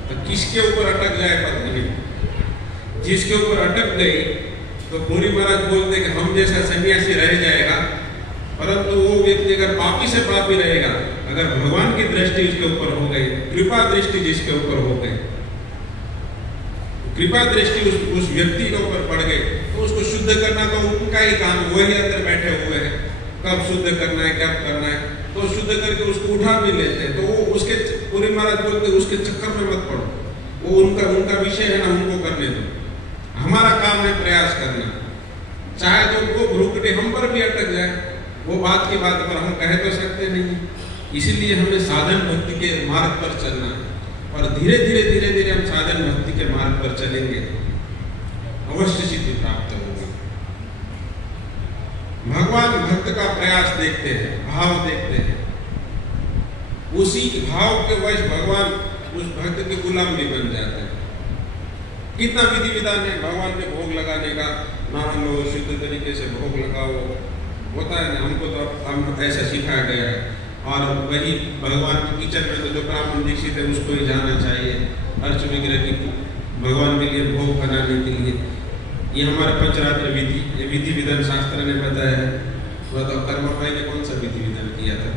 तो किसके ऊपर अटक जाए पता नहीं। जिसके ऊपर अटक गई तो पुरी महाराज बोलते कि हम जैसा सन्यासी रह जाएगा, परंतु वो व्यक्ति अगर पापी से पापी रहेगा, अगर भगवान की दृष्टि उसके ऊपर हो गई, कृपा दृष्टि जिसके ऊपर हो गई, कृपा दृष्टि उस व्यक्ति के ऊपर पड़ गई तो उसको शुद्ध करना तो उनका ही काम, वही अंदर बैठे हुए हैं, कब शुद्ध करना है कब करना है, तो शुद्ध करके उसको उठा भी लेते हैं। तो वो उसके पूरी महाराज बोलते उसके चक्कर में मत पड़ो, वो उनका विषय है ना, उनको करने दो, हमारा काम है प्रयास करना। चाहे तो वो भ्रुकुटी हम पर भी अटक जाए, वो बात की बात पर हम कह तो सकते नहीं। इसीलिए हमें साधन भक्ति के मार्ग पर चलना है और धीरे धीरे हम साधन भक्ति के मार्ग पर चलेंगे, अवश्य सिद्धि प्राप्त होगी। भगवान भक्त का प्रयास देखते हैं, भाव देखते हैं, उसी भाव के वश भगवान उस भक्त के गुलाम भी बन जाते हैं। कितना विधि विधान है भगवान के भोग लगाने का, नहा लो, शुद्ध तरीके से भोग लगाओ, होता है ना, हमको तो हम ऐसा सिखाया गया है। और वही भगवान के किचन में तो जो ब्राह्मण दीक्षित है उसको ही जाना चाहिए अर्च विग्रह की भगवान के लिए भोग बनाने के लिए। ये हमारे पंचरात्र विधि विधान शास्त्र ने बताया है। तो कर्म भाई ने कौन सा विधि विधान किया था?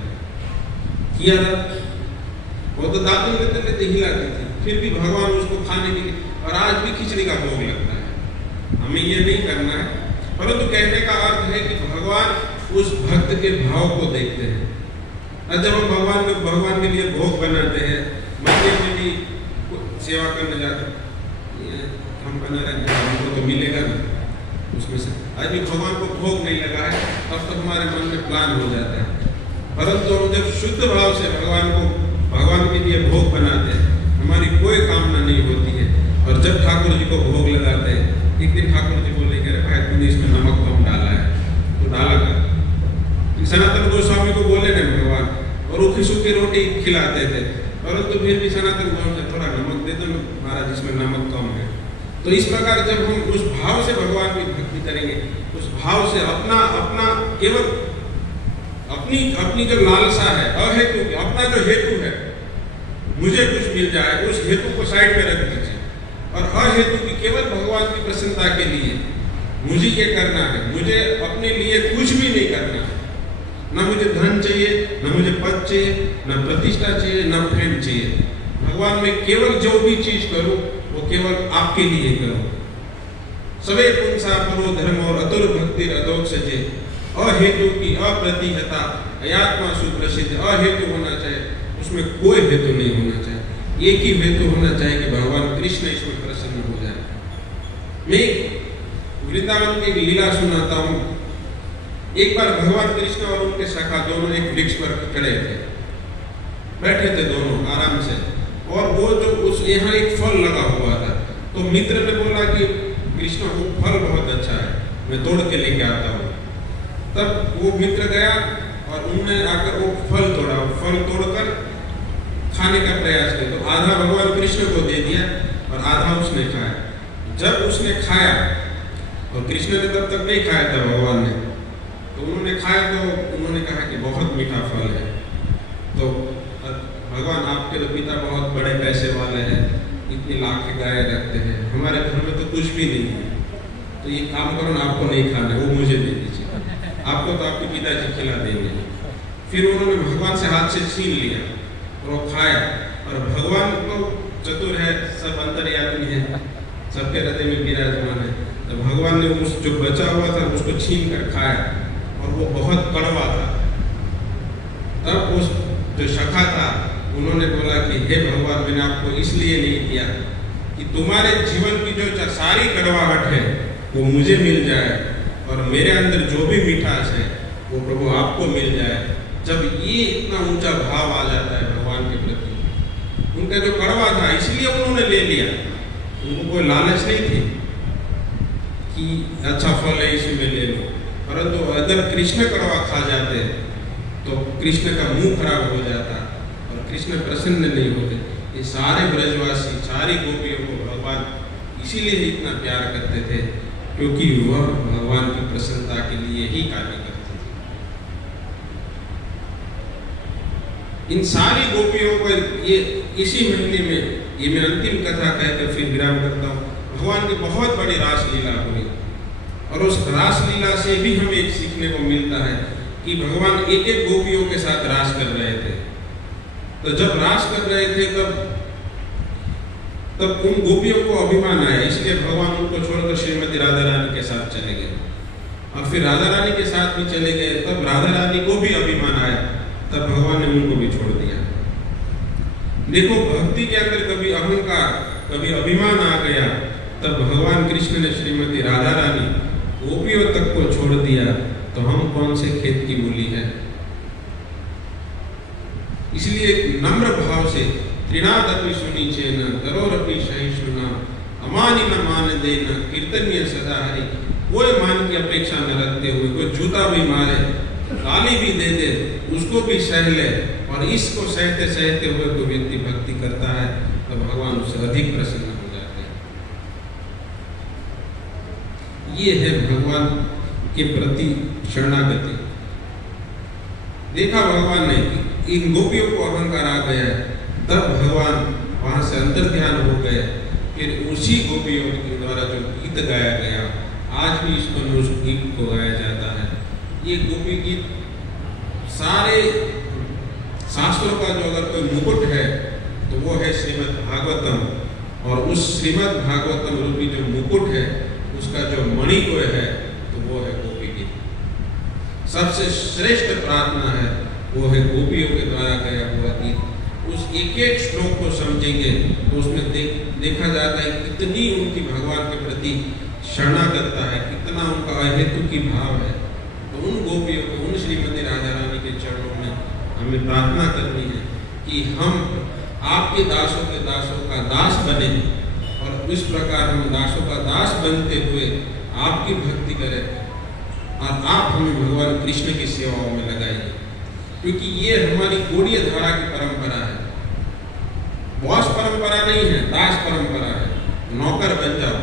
वो तो दातुन लेते हिलाती थी, फिर भी भगवान उसको खाने के लिए, और आज भी खिचड़ी का भोग लगता है। हमें ये नहीं करना है, परंतु कहने का अर्थ है कि भगवान उस भक्त के भाव को देखते हैं। और जब हम भगवान के लिए भोग बनाते हैं, मंदिर में भी सेवा करने जाते हैं, हम बना रहे हैं, हमको तो मिलेगा ना उसमें से। आज भी भगवान को भोग नहीं लगा है, तब तो हमारे मन में प्लान हो जाता है। परंतु हम जब शुद्ध भाव से भगवान के लिए भोग बनाते हैं, हमारी कोई कामना नहीं होती है। और जब ठाकुर जी को भोग लगाते हैं, एक दिन ठाकुर जी बोलेंगे, अरे भाई तूने इसमें नमक कम डाला है, तो डाला कर। सनातन गोस्वामी को बोले ना भगवान, और वो सूखी रोटी खिलाते थे, परंतु फिर भी सनातन गोस्वामी थोड़ा नमक दे दो महाराज, इसमें नमक कम है। तो इस प्रकार जब हम उस भाव से भगवान की भक्ति करेंगे, उस भाव से अपना केवल अपनी जो लालसा है, अहेतु, अपना जो हेतु है, मुझे कुछ मिल जाए, उस हेतु को साइड में रख दीजिए, और अहेतु की केवल भगवान की प्रसन्नता के लिए मुझे ये करना है, मुझे अपने लिए कुछ भी नहीं करना है। न मुझे धन चाहिए, न मुझे पद चाहिए, न प्रतिष्ठा चाहिए, न फेम चाहिए। भगवान में केवल जो भी चीज करूं वो केवल आपके लिए करूं। सवे पुंसा परो धर्म और अतुर भक्ति अदोक सजे, अहेतु की अप्रतिहता अयात्मा सुप्रसिद्ध। अहेतु होना चाहिए, उसमें कोई हेतु नहीं होना चाहिए, एक ही हेतु होना चाहिए कि भगवान कृष्ण इसमें प्रसन्न हो जाए। मैं वृंदावन की लीला सुनाता हूँ। एक बार भगवान कृष्ण और उनके सखा दोनों एक वृक्ष पर खड़े थे, बैठे थे दोनों आराम से, और वो जो उस यहाँ एक फल लगा हुआ था, तो मित्र ने बोला कि कृष्ण वो फल बहुत अच्छा है, मैं तोड़ के लेके आता हूँ। तब वो मित्र गया और उन्होंने आकर वो फल तोड़ा, फल तोड़कर खाने का प्रयास किया। तो आधा भगवान कृष्ण को दे दिया और आधा उसने खाया। जब उसने खाया, और कृष्ण ने तब तक नहीं खाया था भगवान ने, तो उन्होंने खाया तो उन्होंने कहा कि बहुत मीठा फल है। तो भगवान आपके तो पिता बहुत बड़े पैसे वाले हैं, इतनी लाख गाय रखते हैं, हमारे घर में तो कुछ भी नहीं है, तो ये काम करो ना, आपको नहीं खाना है, वो मुझे दे दीजिए, आपको तो आपके पिताजी खिला देंगे। फिर उन्होंने भगवान से हाथ से छीन लिया और वो खाया। और भगवान तो चतुर है, सब अंतर्यामी है, सबके हृदय में विराजमान है। तो भगवान ने उस जो बचा हुआ था उसको छीन कर खाया, और वो बहुत कड़वा था। तब उस जो सखा था उन्होंने बोला कि हे भगवान, मैंने आपको इसलिए नहीं दिया कि तुम्हारे जीवन की जो सारी कड़वाहट है वो मुझे मिल जाए, और मेरे अंदर जो भी मिठास है वो प्रभु आपको मिल जाए। जब ये इतना ऊंचा भाव आ जाता है भगवान के प्रति, उनका जो कड़वा था इसलिए उन्होंने ले लिया, उनको कोई लालच नहीं थी कि अच्छा फल है इसी में ले लो। परंतु अगर कृष्ण कड़वा खा जाते तो कृष्ण का मुंह खराब हो जाता और कृष्ण प्रसन्न नहीं होते। ये सारे ब्रजवासी, सारी गोपियों को भगवान इसीलिए इतना प्यार करते थे, क्योंकि वह भगवान की प्रसन्नता के लिए ही कार्य करते थे। इन सारी गोपियों पर ये इसी महीने में, ये मैं अंतिम कथा कहकर फिर विराम करता हूँ, भगवान की बहुत बड़ी रासलीला हुई। और उस रासलीला से भी हमें एक सीखने को मिलता है कि भगवान एक एक गोपियों के साथ रास कर रहे थे। तो जब रास कर रहे थे तब तब उन गोपियों को अभिमान आया, इसलिए भगवान उनको छोड़कर श्रीमती राधा रानी के साथ चले गए। और फिर राधा रानी के साथ भी चले गए, तब राधा रानी को भी अभिमान आया, तब भगवान ने उनको भी छोड़ दिया। देखो, भक्ति के अंदर कभी अहंकार, कभी अभिमान आ गया, तब भगवान कृष्ण ने श्रीमती राधा रानी गोपियों तक को छोड़ दिया, तो हम कौन से खेत की मूली है। इसलिए नम्र भाव से त्रिनादपि सुनिचेन करोरपि सहिष्णुना अमानि न मान देना कीर्तनीय सदा हरि। कोई मान की अपेक्षा न रखते हुए, कोई जूता भी मारे, गाली भी दे दे, उसको भी सह ले, और इसको सहते सहते हुए कोई व्यक्ति भक्ति करता है तो भगवान उससे अधिक प्रसन्न हो जाते हैं। ये है भगवान के प्रति शरणागति। देखा भगवान ने इन गोपियों को अहंकार आ गया है, तब भगवान वहां से अंतर्ध्यान हो गए। फिर उसी गोपियों के द्वारा जो गीत गाया गया, आज भी इसको उस गीत को गाया जाता है। ये गोपी गीत सारे शास्त्रों का जो अगर कोई मुकुट है तो वो है श्रीमद् भागवतम, और उस श्रीमद् भागवतम रूपी जो मुकुट है उसका जो मणि को है तो वो है गोपी गीत। सबसे श्रेष्ठ प्रार्थना है वो है गोपियों के द्वारा गाया हुआ गीत। उस एक एक श्लोक को समझेंगे तो उसमें देखा जाता है कितनी उनकी भगवान के प्रति शरणागतता है, कितना उनका अहेतुकी भाव है। तो उन गोपियों को, उन श्रीमती राधा रानी के चरणों में हमें प्रार्थना करनी है कि हम आपके दासों के दासों का दास बने, और इस प्रकार हम दासों का दास बनते हुए आपकी भक्ति करें, और आप हमें भगवान कृष्ण की सेवाओं में लगाइए, क्योंकि ये हमारी गौड़ीय धारा की परंपरा है। बॉस परंपरा नहीं है, दास परंपरा है। नौकर बन जाओ।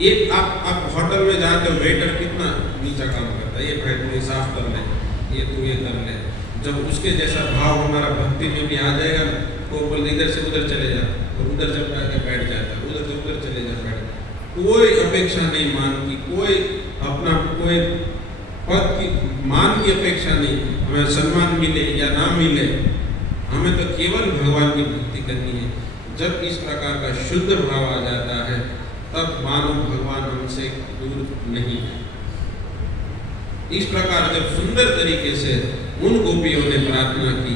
एक आप होटल में जाते हो, वेटर कितना नीचा काम करता है, ये भाई तू ये साफ कर ले, ये तू ये कर ले। जब उसके जैसा भाव हमारा भक्ति में भी आ जाएगा ना, तो बोल इधर से उधर चले जा, और उधर जब जाके बैठ जाता, उधर से उधर चले जा बैठ। कोई अपेक्षा नहीं मान की, कोई अपना कोई पद की मान की अपेक्षा नहीं, हमें सम्मान मिले या ना मिले, हमें तो केवल भगवान की भक्ति करनी है। जब इस प्रकार का शुद्ध भाव आ जाता है, तब मानो भगवान हमसे दूर नहीं है। इस प्रकार जब सुंदर तरीके से उन गोपियों ने प्रार्थना की,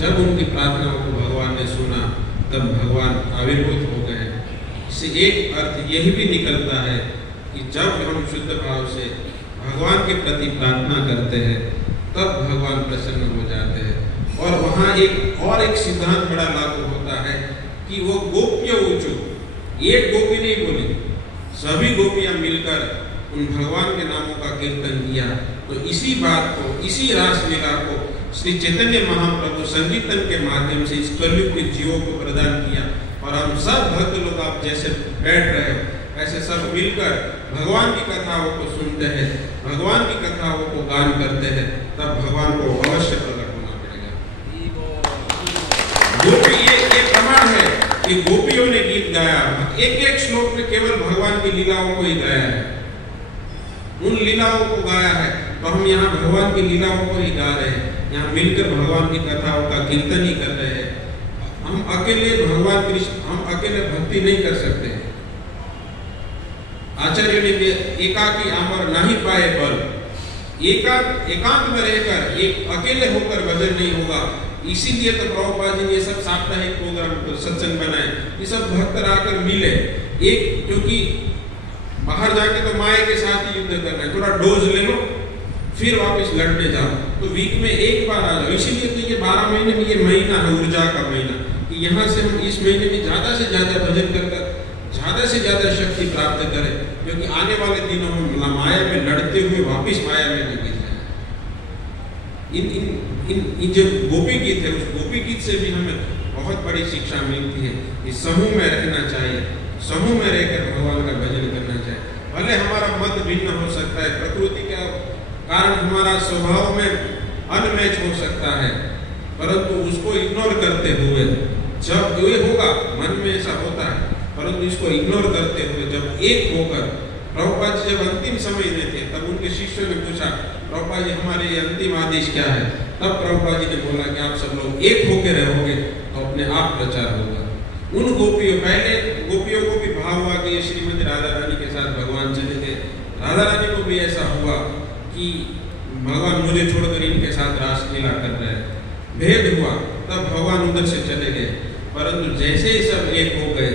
जब उनकी प्रार्थनाओं को भगवान ने सुना, तब भगवान आविर्भूत हो गए। इससे एक अर्थ यही भी निकलता है कि जब हम शुद्ध भाव से भगवान के प्रति प्रार्थना करते हैं, तब भगवान प्रसन्न हो जाते हैं। और वहाँ एक सिद्धांत बड़ा लागू होता है कि वो गोपियों ऊंचो, एक गोपी नहीं बोली, सभी गोपियां मिलकर उन भगवान के नामों का कीर्तन किया। तो इसी बात को, इसी रासलीला को श्री चैतन्य महाप्रभु संकीर्तन के माध्यम से इस कलयुग के जीवों को प्रदान किया। और हम सब भक्त लोग आप जैसे बैठ रहे हो, ऐसे सब मिलकर भगवान की कथाओं को सुनते हैं, भगवान की कथाओं को गान करते हैं, तब भगवान को अवश्य प्रकट होना पड़ेगा। गोपी ये प्रमाण है कि गोपियों ने गीत गाया, एक एक श्लोक में केवल भगवान की लीलाओं को ही गाया है, उन लीलाओं को गाया है। तो हम यहाँ भगवान की लीलाओं को ही गा रहे हैं, यहाँ मिलकर भगवान की कथाओं का कीर्तन ही कर रहे हैं। हम अकेले भगवान कृष्ण, हम अकेले भक्ति नहीं कर सकते। आचार्य ने एकाकी अमर नहीं पाए बल, एकांत में रहकर, एक अकेले होकर भजन नहीं होगा। इसीलिए तो प्रभुपाद जी ने सब साप्ताहिक प्रोग्राम सत्संग बनाए, ये सब भक्त आकर मिले। एक क्योंकि बाहर जाके तो माया के साथ ही युद्ध करना है, थोड़ा डोज ले लो फिर वापस लड़ने जाओ, तो वीक में एक बार आ जाओ। इसीलिए तो ये 12 महीने में ये महीना है ऊर्जा का महीना, कि यहाँ से हम इस महीने में ज्यादा से ज्यादा भजन कर ज्यादा से ज्यादा शक्ति प्राप्त करें, क्योंकि आने वाले दिनों में माया में लड़ते हुए वापिस माया में नहीं गिर जाए। इन जो गोपी गीत है, उस गोपी गीत से भी हमें बहुत बड़ी शिक्षा मिलती है कि समूह में रहना चाहिए, समूह में रहकर भगवान का भजन करना चाहिए। भले हमारा मत भिन्न हो सकता है, प्रकृति के कारण हमारा स्वभाव में अनमैच हो सकता है, परंतु उसको इग्नोर करते हुए, जब ये होगा मन में ऐसा होता है, परंतु इसको इग्नोर करते हुए जब एक होकर, प्रभुपाद जी जब अंतिम समय में थे तब उनके शिष्यों ने पूछा, प्रभुपाद जी हमारे ये अंतिम आदेश क्या है? तब प्रभुपाद जी ने बोला कि आप सब लोग एक होकर रहोगे तो अपने आप प्रचार होगा। उन गोपियों को भी भाव हुआ कि ये श्रीमती राधा रानी के साथ भगवान चले गए। राधा रानी को भी ऐसा हुआ कि भगवान मुझे छोड़कर इनके साथ रासलीला कर रहे हैं। भेद हुआ, तब भगवान उधर से चले गए। परंतु जैसे ही सब एक हो गए,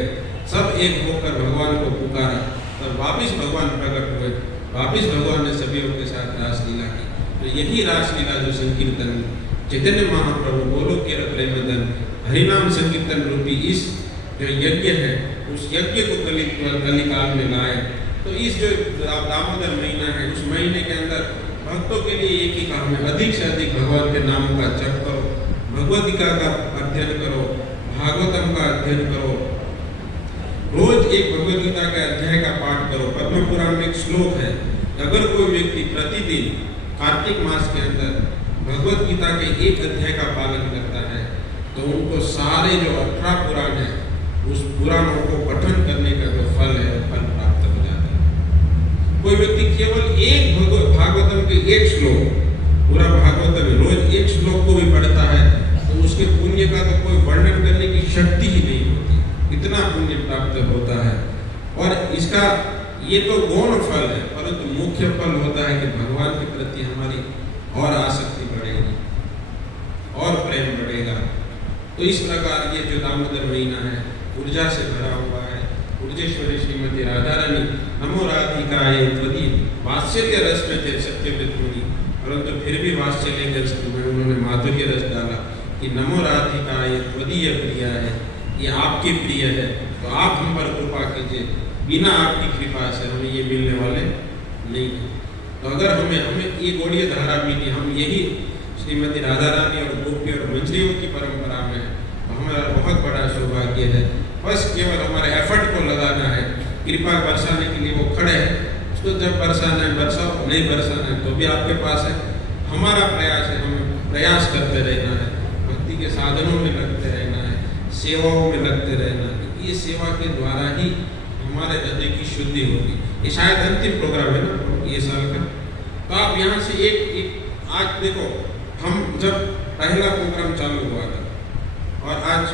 सब एक होकर भगवान को पुकारा, तब वापिस भगवान प्रकट हुए। वापिस भगवान ने सभी के साथ रासलीला की। तो यही रासलीला जो संकीर्तन चैतन्य महाप्रभु गोलोक के प्रेमधन हरिनाम संकीर्तन रूपी इस जो यज्ञ है, उस यज्ञ को कलिकाल में लाए। तो इस जो दामोदर महीना है, उस महीने के अंदर भक्तों के लिए एक ही काम है, अधिक से अधिक भगवान के नामों का जप करो, भगवद गीता का अध्ययन करो, भागवतम का अध्ययन करो, रोज एक भगवद गीता के अध्याय का पाठ करो। पद्म पुराण में एक श्लोक है, अगर कोई व्यक्ति प्रतिदिन कार्तिक मास के अंदर भगवद गीता के एक अध्याय का पालन करता है, तो उनको सारे जो 18 पुराण है, उस पुराणों को पठन करने का जो फल है, फल प्राप्त हो जाता है। कोई व्यक्ति केवल एक भागवतम के एक श्लोक, पूरा भागवतम रोज एक श्लोक को भी पढ़ता है, तो उसके पुण्य का तो कोई वर्णन करने की शक्ति ही नहीं होती, इतना पुण्य प्राप्त होता है। और इसका ये तो गौण फल है, परंतु मुख्य फल होता है कि भगवान के प्रति हमारी और आसक्ति बढ़ेगी और प्रेम बढ़ेगा। तो इस प्रकार ये जो दामोदर महीना है, ऊर्जा से भरा हुआ है। ऊर्जेश्वरी श्रीमती राधा रानी नमो राधिकाये त्वदीय वात्सल्य रस में थे सत्यव्रत मुनि, परंतु फिर भी वात्सल्य रस में उन्होंने माधुर्य रस डाला कि नमो राधिकाये त्वदीय प्रिय है, ये आपकी प्रिय है, तो आप हम पर कृपा कीजिए, बिना आपकी कृपा से हमें ये मिलने वाले नहीं है। तो अगर हमें ये गौड़ीय धारा मिली, हम यही श्रीमती राधा रानी और गोपी और मंजरियों की परंपरा में, तो हमारा बहुत बड़ा सौभाग्य है। बस केवल हमारे एफर्ट को लगाना है, कृपा बरसाने के लिए वो खड़े हैं, उसको जब बरसाना है बरसाओ, नहीं बरसाना है तो भी आपके पास है। हमारा प्रयास है, हमें प्रयास करते रहना है, भक्ति के साधनों में लगते रहना है, सेवाओं में लगते रहना है। ये सेवा के द्वारा ही हमारे हृदय की शुद्धि होगी। ये शायद अंतिम प्रोग्राम है ना ये साल का, तो आप यहाँ से एक आज देखो, हम जब पहला प्रोग्राम चालू हुआ था और आज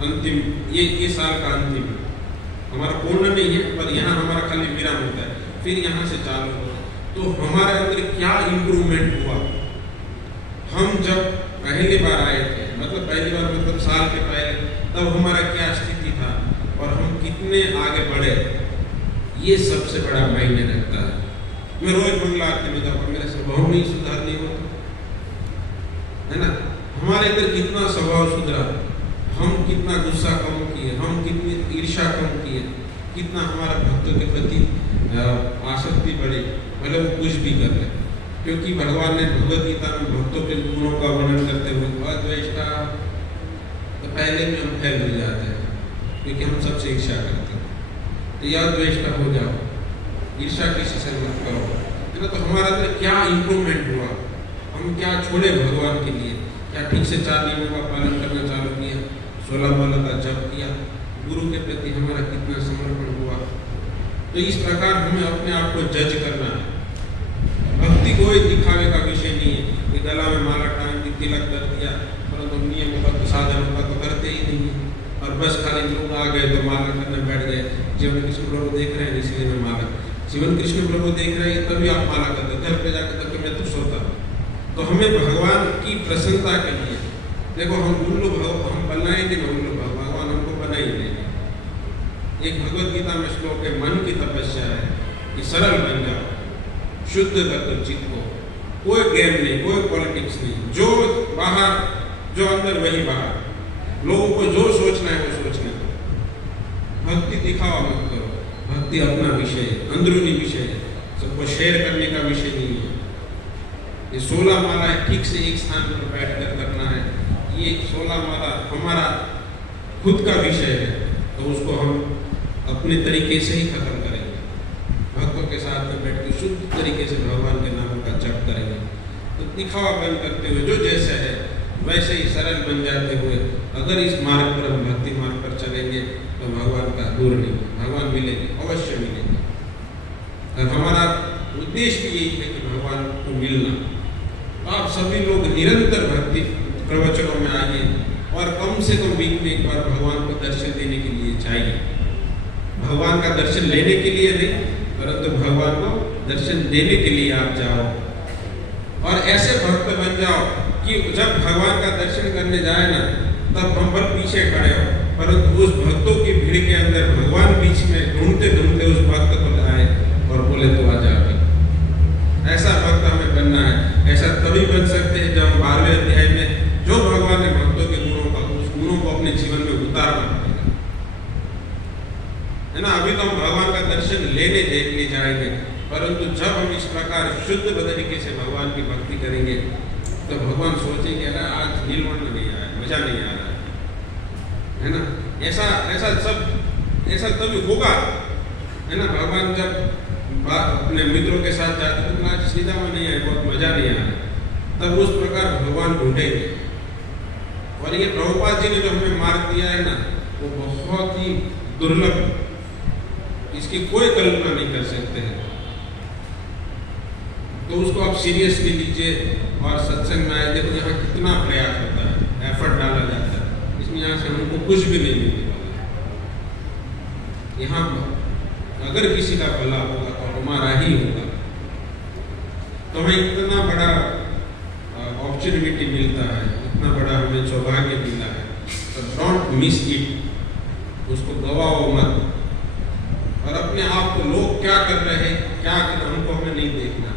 अंतिम, ये साल का अंतिम हमारा पूर्ण नहीं है, पर यहाँ हमारा खाली विराम होता है, फिर यहाँ से चालू होता है। तो हमारे अंदर क्या इम्प्रूवमेंट हुआ। हम जब पहली बार आए थे, मतलब पहली बार मतलब साल के पहले, तब हमारा क्या स्थिति था और हम कितने आगे बढ़े, ये सबसे बड़ा मायने रखता है। मैं रोज मंगला आरती में जाऊँ, मेरे स्वभाव में ही सुधार नहीं होता है ना। हमारे अंदर कितना स्वभाव सुधरा, हम कितना गुस्सा कम किए, हम कितनी ईर्ष्या कम किए, कितना हमारा भक्तों के प्रति आसक्ति बढ़ी, भले वो कुछ भी कर ले। क्योंकि भगवान ने भगवद गीता में भक्तों के गुणों का वर्णन करते हुए अद्वेष्टा, तो पहले में हम फैल हो जाते हैं, क्योंकि हम सबसे ईर्ष्या करते हैं। तो या द्वेष्टा हो जाओ, ईर्ष्या किसी से मत करो, है ना। तो हमारा अंदर क्या इम्प्रूवमेंट हुआ, हम क्या छोड़े भगवान के लिए, क्या ठीक से 4 नियमों का पालन करना चालू किया, 16 माला का जप किया, गुरु के प्रति हमारा कितना समर्पण हुआ। तो इस प्रकार हमें अपने आप को जज करना है। भक्ति कोई दिखावे का विषय नहीं है कि गला में माला टांग दी, तिलक कर दिया, परंतु नियमों का साधनों का तो करते ही नहीं है। और बस खाली लोग आ गए तो माला करने बैठ गए, जीवन कृष्ण प्रभु देख रहे हैं इसलिए मैं माला, जीवन कृष्ण प्रभु देख रहे हैं तभी आप माला करते, घर पे जाकर तक मैं तो सोता। तो हमें भगवान की प्रसन्नता के लिए देखो, हम उल्लू हम बनाएंगे ना, उल्लू भगवान हमको बनाए देंगे। एक भगवद गीता में श्लोक है, मन की तपस्या है कि सरल बन जाओ, शुद्ध कर दो चित्त को, कोई गेम नहीं, कोई पॉलिटिक्स नहीं, जो बाहर जो अंदर वही बाहर, लोगों को जो सोचना है वो सोचना है। भक्ति दिखावा मत करो, भक्ति अपना विषय है, अंदरूनी विषय है, सबको शेयर करने का विषय नहीं है। ये 16 माला ठीक से एक स्थान पर बैठकर करना है, ये 16 माला हमारा खुद का विषय है, तो उसको हम अपने तरीके से ही खत्म करेंगे। भक्तों के साथ में बैठ के शुद्ध तरीके से भगवान के नाम का जप करेंगे। तो दिखावा बंद करते हुए जो जैसे है वैसे ही सरल बन जाते हुए अगर इस मार्ग पर हम भक्ति मार्ग पर चलेंगे तो भगवान का दूर नहीं, भगवान मिलेंगे, अवश्य मिलेंगे। और हमारा उद्देश्य यही है कि भगवान को मिलना। तो आप सभी लोग निरंतर भक्ति प्रवचनों में आइए, और कम से कम वीक में एक बार भगवान को दर्शन देने के लिए चाहिए। भगवान का दर्शन लेने के लिए नहीं, परंतु भगवान को दर्शन देने के लिए आप जाओ और ऐसे भक्त बन जाओ कि जब भगवान का दर्शन करने जाए ना, तब हम बस पीछे खड़े हो, परंतु उस भक्तों की भीड़ के अंदर भगवान बीच में ढूंढते ढूंढते उस भक्त को लाए और बोले तो आ जाओ। ऐसा भक्त हमें बनना है। ऐसा तभी बन सकते हैं जब हम 12वें अध्याय में जो भगवान ने भक्तों के गुणों का, उस गुणों को अपने जीवन में उतारना है ना। अभी तो हम भगवान का दर्शन लेने देखने जाएंगे, परंतु जब हम इस प्रकार शुद्ध तरीके से भगवान की भक्ति करेंगे तो भगवान सोचेंगे अरे आज नीलवर्ण नहीं आया, मजा नहीं आ रहा है ना। ऐसा तभी होगा है ना। भगवान जब अपने मित्रों के साथ जाते तो आज सीधा में नहीं आए, बहुत मजा नहीं आया, तब उस प्रकार भगवान ढूंढेंगे। और ये प्रभुपाद जी ने जो हमें मार्ग दिया है ना, वो बहुत ही दुर्लभ, इसकी कोई कल्पना नहीं कर सकते हैं। तो उसको आप सीरियसली लीजिए और सत्संग में आए। देखो यहाँ कितना प्रयास होता है, एफर्ट डाला जाता है, इसमें यहाँ से हमको कुछ भी नहीं मिलने वाला। यहाँ अगर किसी का भला होगा तो हमारा ही होगा। तो हमें इतना बड़ा अपॉर्चुनिटी मिलता है, इतना बड़ा हमें सौभाग्य मिला है, तो डोंट मिस इट, उसको गवाओ मत। और अपने आप को लोग क्या कर रहे हैं, क्या कर, हमको हमें नहीं देखना।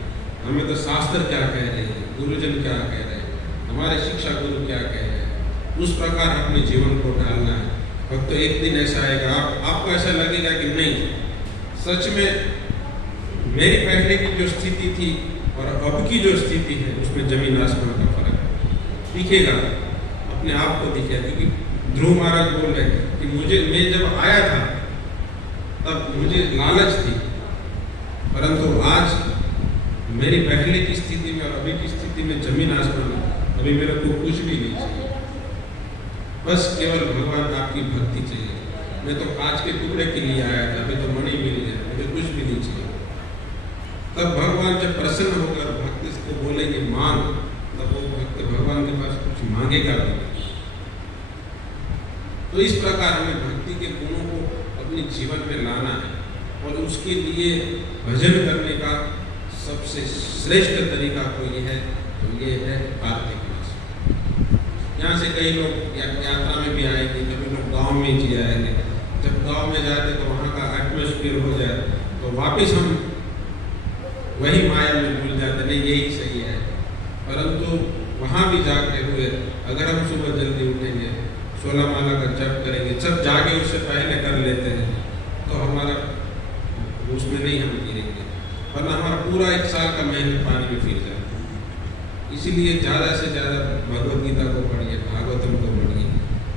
हमें तो शास्त्र क्या कह रहे हैं, गुरुजन क्या कह रहे हैं, हमारे शिक्षा गुरु क्या कह रहे हैं, उस प्रकार अपने जीवन को ढालना है। और तो एक दिन ऐसा आएगा आपको ऐसा लगेगा कि नहीं, सच में मेरी पहले की जो स्थिति थी और अब की जो स्थिति है उसमें जमीन आसमान का फर्क दिखेगा, अपने आप को दिखेगा। क्योंकि ध्रुव महाराज बोल रहे कि मैं जब आया था तब मुझे लालच थी, परंतु आज मेरी पहले की स्थिति में और अभी की स्थिति में जमीन आसमान। अभी मेरे को कुछ भी नहीं चाहिए, बस केवल भगवान आपकी भक्ति चाहिए। मैं तो कांच के टुकड़े के लिए आया था, अभी तो मणि मिल गया, मुझे कुछ भी नहीं चाहिए। तब भगवान जब प्रसन्न होकर भक्त को बोलेंगे मांग, तब वो भक्त भगवान के पास कुछ मांगेगा भी। तो इस प्रकार हमें भक्ति के गुणों को अपने जीवन में लाना है और उसके लिए भजन करने का सबसे श्रेष्ठ तरीका कोई है तो ये है कार्तिक मास। यहाँ से कई लोग यात्रा में भी आएंगे, कभी लोग गांव में जी आएंगे। जब गांव में जाते तो वहाँ का एटमॉस्फेयर हो जाए तो वापस हम वही माया में भूल जाते, नहीं यही सही है। परंतु वहाँ भी जागते हुए अगर हम सुबह जल्दी उठेंगे, 16 माला का जप करेंगे, जब जागे उससे पहले कर लेते हैं तो हमारा उसमें नहीं हम गिरेंगे, वरना हमारा पूरा 1 साल का मेहनत पानी में फिर जाता है। इसीलिए ज़्यादा से ज़्यादा भगवद गीता को पढ़िए, भागवतम को पढ़िए,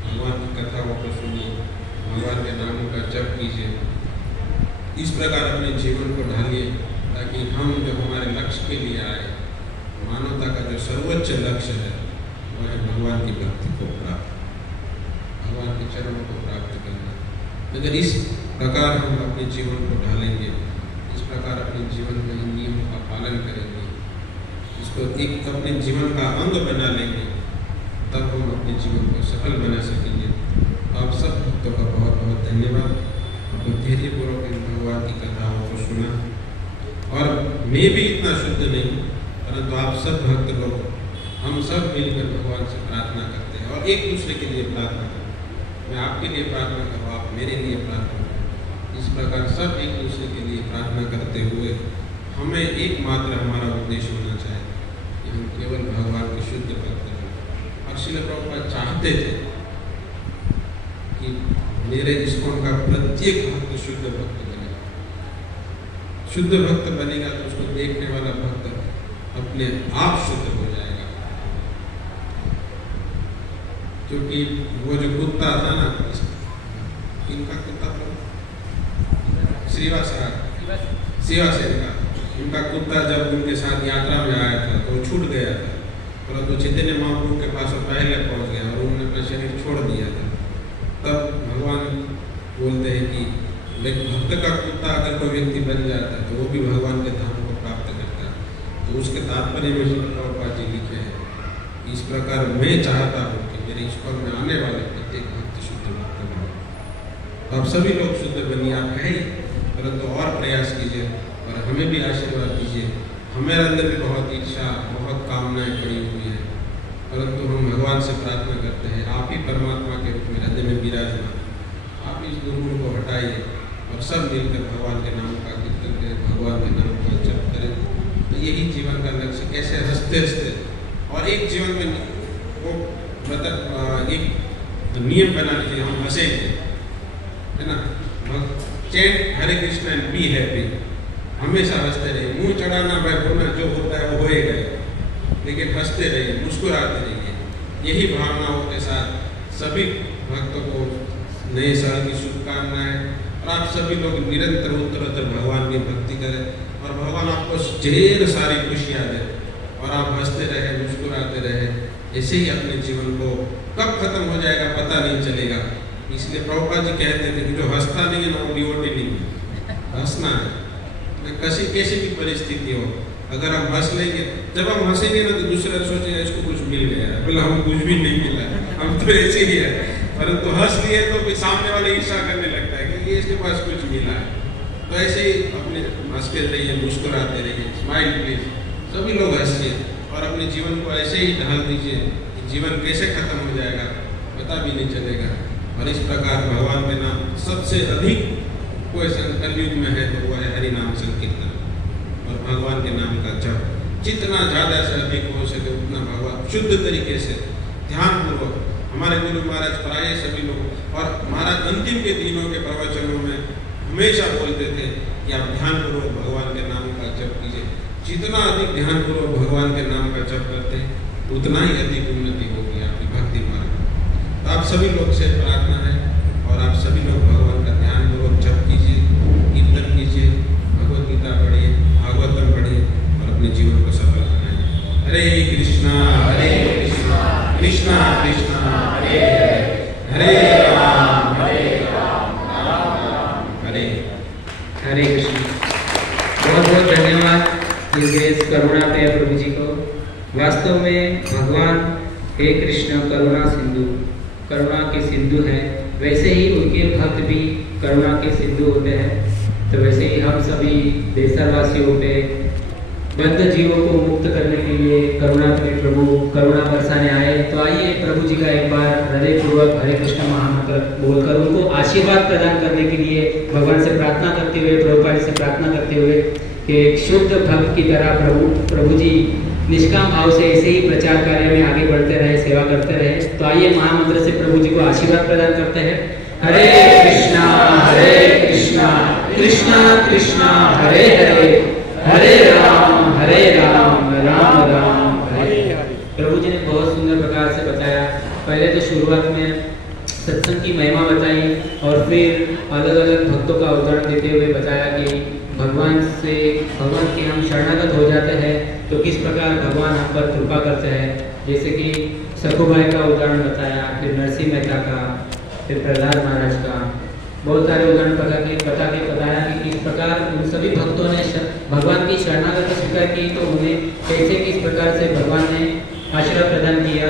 भगवान की कथाओं को सुनिए, भगवान के नामों का जप कीजिए। इस प्रकार अपने जीवन को ढालिए ताकि हम जो हमारे लक्ष्य के लिए आए, मानवता का जो सर्वोच्च लक्ष्य है वह है भगवान की भक्ति को प्राप्त, भगवान के चरणों को प्राप्त करना। अगर इस प्रकार हम अपने जीवन को ढालेंगे, इस प्रकार अपने जीवन में इन नियमों का पालन करेंगे, इसको एक अपने जीवन का अंग बना लेंगे, तब हम अपने जीवन को सफल बना सकेंगे। आप सब भक्तों का बहुत बहुत धन्यवाद। आपने धैर्यपूर्वक इन भगवान की कथाओं को सुना और मैं भी इतना शुद्ध नहीं, परंतु आप सब भक्त लोग, हम सब मिलकर भगवान से प्रार्थना करते हैं और एक दूसरे के लिए प्रार्थना करते हैं। मैं आपके लिए प्रार्थना करूँ, आप मेरे लिए प्रार्थना करें। इस प्रकार सब एक दूसरे के लिए प्रार्थना करते हुए हमें एकमात्र हमारा उद्देश्य होना चाहिए कि हम केवल भगवान के शुद्ध भक्त हैं। और श्रील प्रभुपाद चाहते थे कि मेरे इस्कॉन का प्रत्येक भक्त शुद्ध भक्त बने। शुद्ध भक्त बनेगा तो उसको देखने वाला भक्त अपने आप शुद्ध हो जाएगा। क्योंकि वो जो कुत्ता था ना, इनका कुत्ता था सेवासेन का, उनका कुत्ता जब उनके साथ यात्रा में आया था तो वो छूट गया था, परंतु चैतन्य महाप्रभु के पास वो पहले पहुंच गया और उन्होंने अपना शरीर छोड़ दिया था। तब भगवान बोलते हैं कि भक्त का कुत्ता अगर कोई व्यक्ति बन जाता है तो वो भी भगवान के धाम को प्राप्त करता है। तो उसके तात्पर्य में प्रभुपाद जी लिखे हैं, इस प्रकार मैं चाहता हूँ कि मेरे इस पग में आने वाले प्रत्येक भक्त शुद्ध भक्त बने। तो आप सभी लोग शुद्ध बनिए, आप हैं, परंतु और प्रयास कीजिए और हमें भी आशीर्वाद दीजिए। हमारे अंदर भी बहुत इच्छा, बहुत कामनाएं पड़ी हुई है, परंतु हम भगवान से प्रार्थना करते हैं, आप ही परमात्मा के रूप में हृदय में विराजमान, आप इस दुर्गुण को हटाइए और सब मिलकर भगवान के नाम का कीर्तन करें, भगवान के नाम का जप करें। तो यही जीवन का लक्ष्य, कैसे हंसते हंसते और एक जीवन में वो मतलब एक नियम बना लीजिए, हम हंसेंगे, है ना, chant Hare Krishna and be happy, हमेशा हंसते रहिए, मुंह चढ़ाना भाई होना जो होता है वो होएगा, लेकिन हंसते रहिए, मुस्कुराते रहिए। यही भावनाओं के साथ सभी भक्तों को नए साल की शुभकामनाएं, और आप सभी लोग निरंतर उत्तरोत्तर भगवान की भक्ति करें और भगवान आपको ढेर सारी खुशियाँ दे और आप हंसते रहे, मुस्कुराते रहे। ऐसे ही अपने जीवन को कब खत्म हो जाएगा पता नहीं चलेगा। इसलिए प्रभुपाद जी कहते थे कि जो हंसता नहीं है ना वो डिवोटी नहीं है, हंसना है, कैसी भी परिस्थिति हो। अगर हम हंस लेंगे, जब हम हंसेंगे ना तो दूसरा सोचेगा इसको कुछ मिल गया है, बोला हम कुछ भी नहीं मिला, हम तो ऐसे ही है। परंतु हंस लिए तो फिर सामने वाले ईर्ष्या करने लगता है कि ये इसके पास कुछ मिला है। तो ऐसे ही अपने हंसते रहिए, मुस्कुराते रहिए, स्माइल प्लीज, सभी लोग हंसिए और अपने जीवन को ऐसे ही ढाल दीजिए कि जीवन कैसे खत्म हो जाएगा पता भी नहीं चलेगा। और इस प्रकार भगवान के नाम सबसे अधिक कोई कलयुग में है तो वो है हरि नाम संकीर्तन और भगवान के नाम का जप। जितना ज़्यादा से अधिक हो सके उतना भगवान शुद्ध तरीके से ध्यानपूर्वक, हमारे गुरु महाराज प्राय सभी लोग और महाराज अंतिम के दिनों के प्रवचनों में हमेशा बोलते थे कि आप ध्यानपूर्वक भगवान के नाम का जप कीजिए। जितना अधिक ध्यानपूर्वक भगवान के नाम का जप करते हैं उतना ही अधिक उन्नति होगी आपकी भक्ति मार्ग। तो आप सभी लोग से प्रार्थना है और आप सभी लोग भगवान का ध्यानपूर्वक जप कीजिए, कीर्तन कीजिए, भगवद गीता पढ़िए, भागवतम पढ़िए और अपने जीवन को सफल बनाइए। हरे कृष्णा कृष्णा कृष्णा हरे हरे, हरे राम राम राम हरे हरे कृष्ण। बहुत बहुत धन्यवाद इस करुणा पे प्रभु जी को। वास्तव में भगवान हे कृष्ण करुणा सिंधु, करुणा के सिंधु हैं, वैसे ही उनके भक्त भी करुणा के सिंधु होते हैं। तो वैसे ही हम सभी देशवासियों पे बद्ध जीवों को मुक्त करने के लिए करुणा पे प्रभु करुणा बरसाने आए। तो आइए प्रभु जी का एक बार हृदयपूर्वक हरे कृष्ण महामंत्र बोलकर उनको आशीर्वाद प्रदान करने के लिए भगवान से प्रार्थना करते हुए, प्रभुपाद से प्रार्थना करते हुए कि एक शुद्ध भक्त की तरह प्रभु जी निष्काम भाव से ऐसे ही प्रचार कार्य में आगे बढ़ते रहे, सेवा करते रहे। तो आइए महामंत्र से प्रभु जी को आशीर्वाद प्रदान करते हैं। हरे कृष्णा कृष्णा कृष्णा हरे हरे, हरे राम राम राम हरे हरे। प्रभु जी ने बहुत सुंदर प्रकार से बताया। पहले तो शुरुआत में सत्संग की महिमा बताई और फिर अलग अलग भक्तों का उदाहरण देते हुए बताया कि भगवान के हम शरणागत हो जाते हैं तो किस प्रकार भगवान हम पर कृपा करते हैं। जैसे कि सखुभाई का उदाहरण बताया, फिर नरसिंह मेहता का, फिर प्रहलाद महाराज का, बहुत सारे उदाहरण बता के बताया कि किस प्रकार उन सभी भक्तों ने भगवान की शरणागति स्वीकार की तो उन्हें कैसे किस प्रकार से भगवान ने आशीर्वाद प्रदान किया।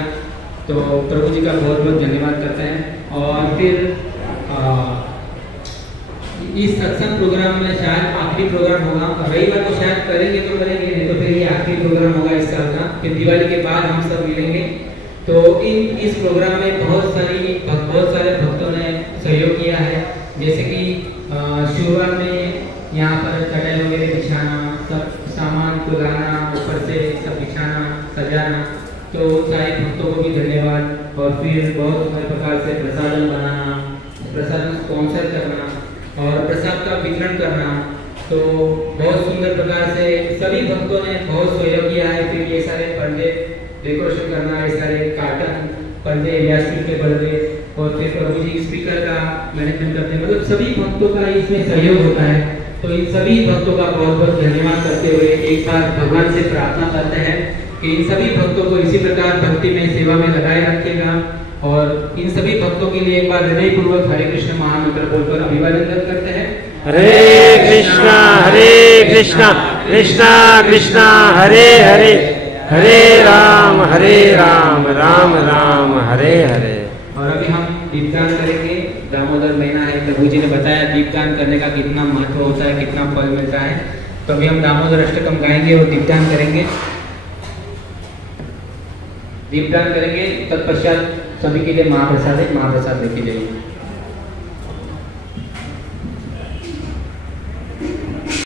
तो प्रभु जी का बहुत बहुत धन्यवाद करते हैं। और फिर इस सत्संग प्रोग्राम में शायद आखिरी प्रोग्राम होगा, रविवार को शायद करेंगे तो करेंगे, नहीं तो फिर ये आखिरी प्रोग्राम होगा इस साल का। फिर दिवाली के बाद हम सब मिलेंगे। तो इस प्रोग्राम में बहुत सारे भक्तों ने सहयोग किया है। जैसे कि शुरुआत में यहाँ पर चटाई वगैरह बिछाना, सब सामान को लाना, ऊपर से सब बिछाना, सजाना, तो सारे भक्तों को भी धन्यवाद। और फिर बहुत सारे प्रकार से प्रसादन बनाना, प्रसादन स्पॉन्सर करना और प्रसाद का वितरण करना, तो बहुत सुंदर प्रकार से सभी भक्तों ने बहुत सहयोग किया है। फिर ये सारे पर्दे डेकोरेशन करना, ये सारे कार्टन पर्दे, व्यासपीठ के पर्दे, और फिर प्रभु जी स्पीकर का मैनेजमेंट करते हैं, मतलब सभी भक्तों का इसमें सहयोग होता है। तो इन सभी भक्तों का बहुत बहुत धन्यवाद करते हुए एक बार भगवान से प्रार्थना करते हैं कि इन सभी भक्तों को इसी प्रकार भक्ति में, सेवा में लगाए रखिएगा। और इन सभी भक्तों के लिए एक बार हृदयपूर्वक हरे कृष्ण महामंत्र बोलकर अभिवादन करते हैं। हरे कृष्णा कृष्णा कृष्णा हरे हरे, हरे राम राम राम हरे हरे। और अभी हम दीपदान करेंगे। दामोदर महीना है, प्रभु जी ने बताया दीपदान करने का कितना महत्व होता है, कितना फल मिलता है। तो अभी हम दामोदर अष्टकम गाएंगे और दीपदान करेंगे। दीपदान करेंगे, तत्पश्चात सभी के लिए महाप्रसाद है, महाप्रसाद लेके जाइए।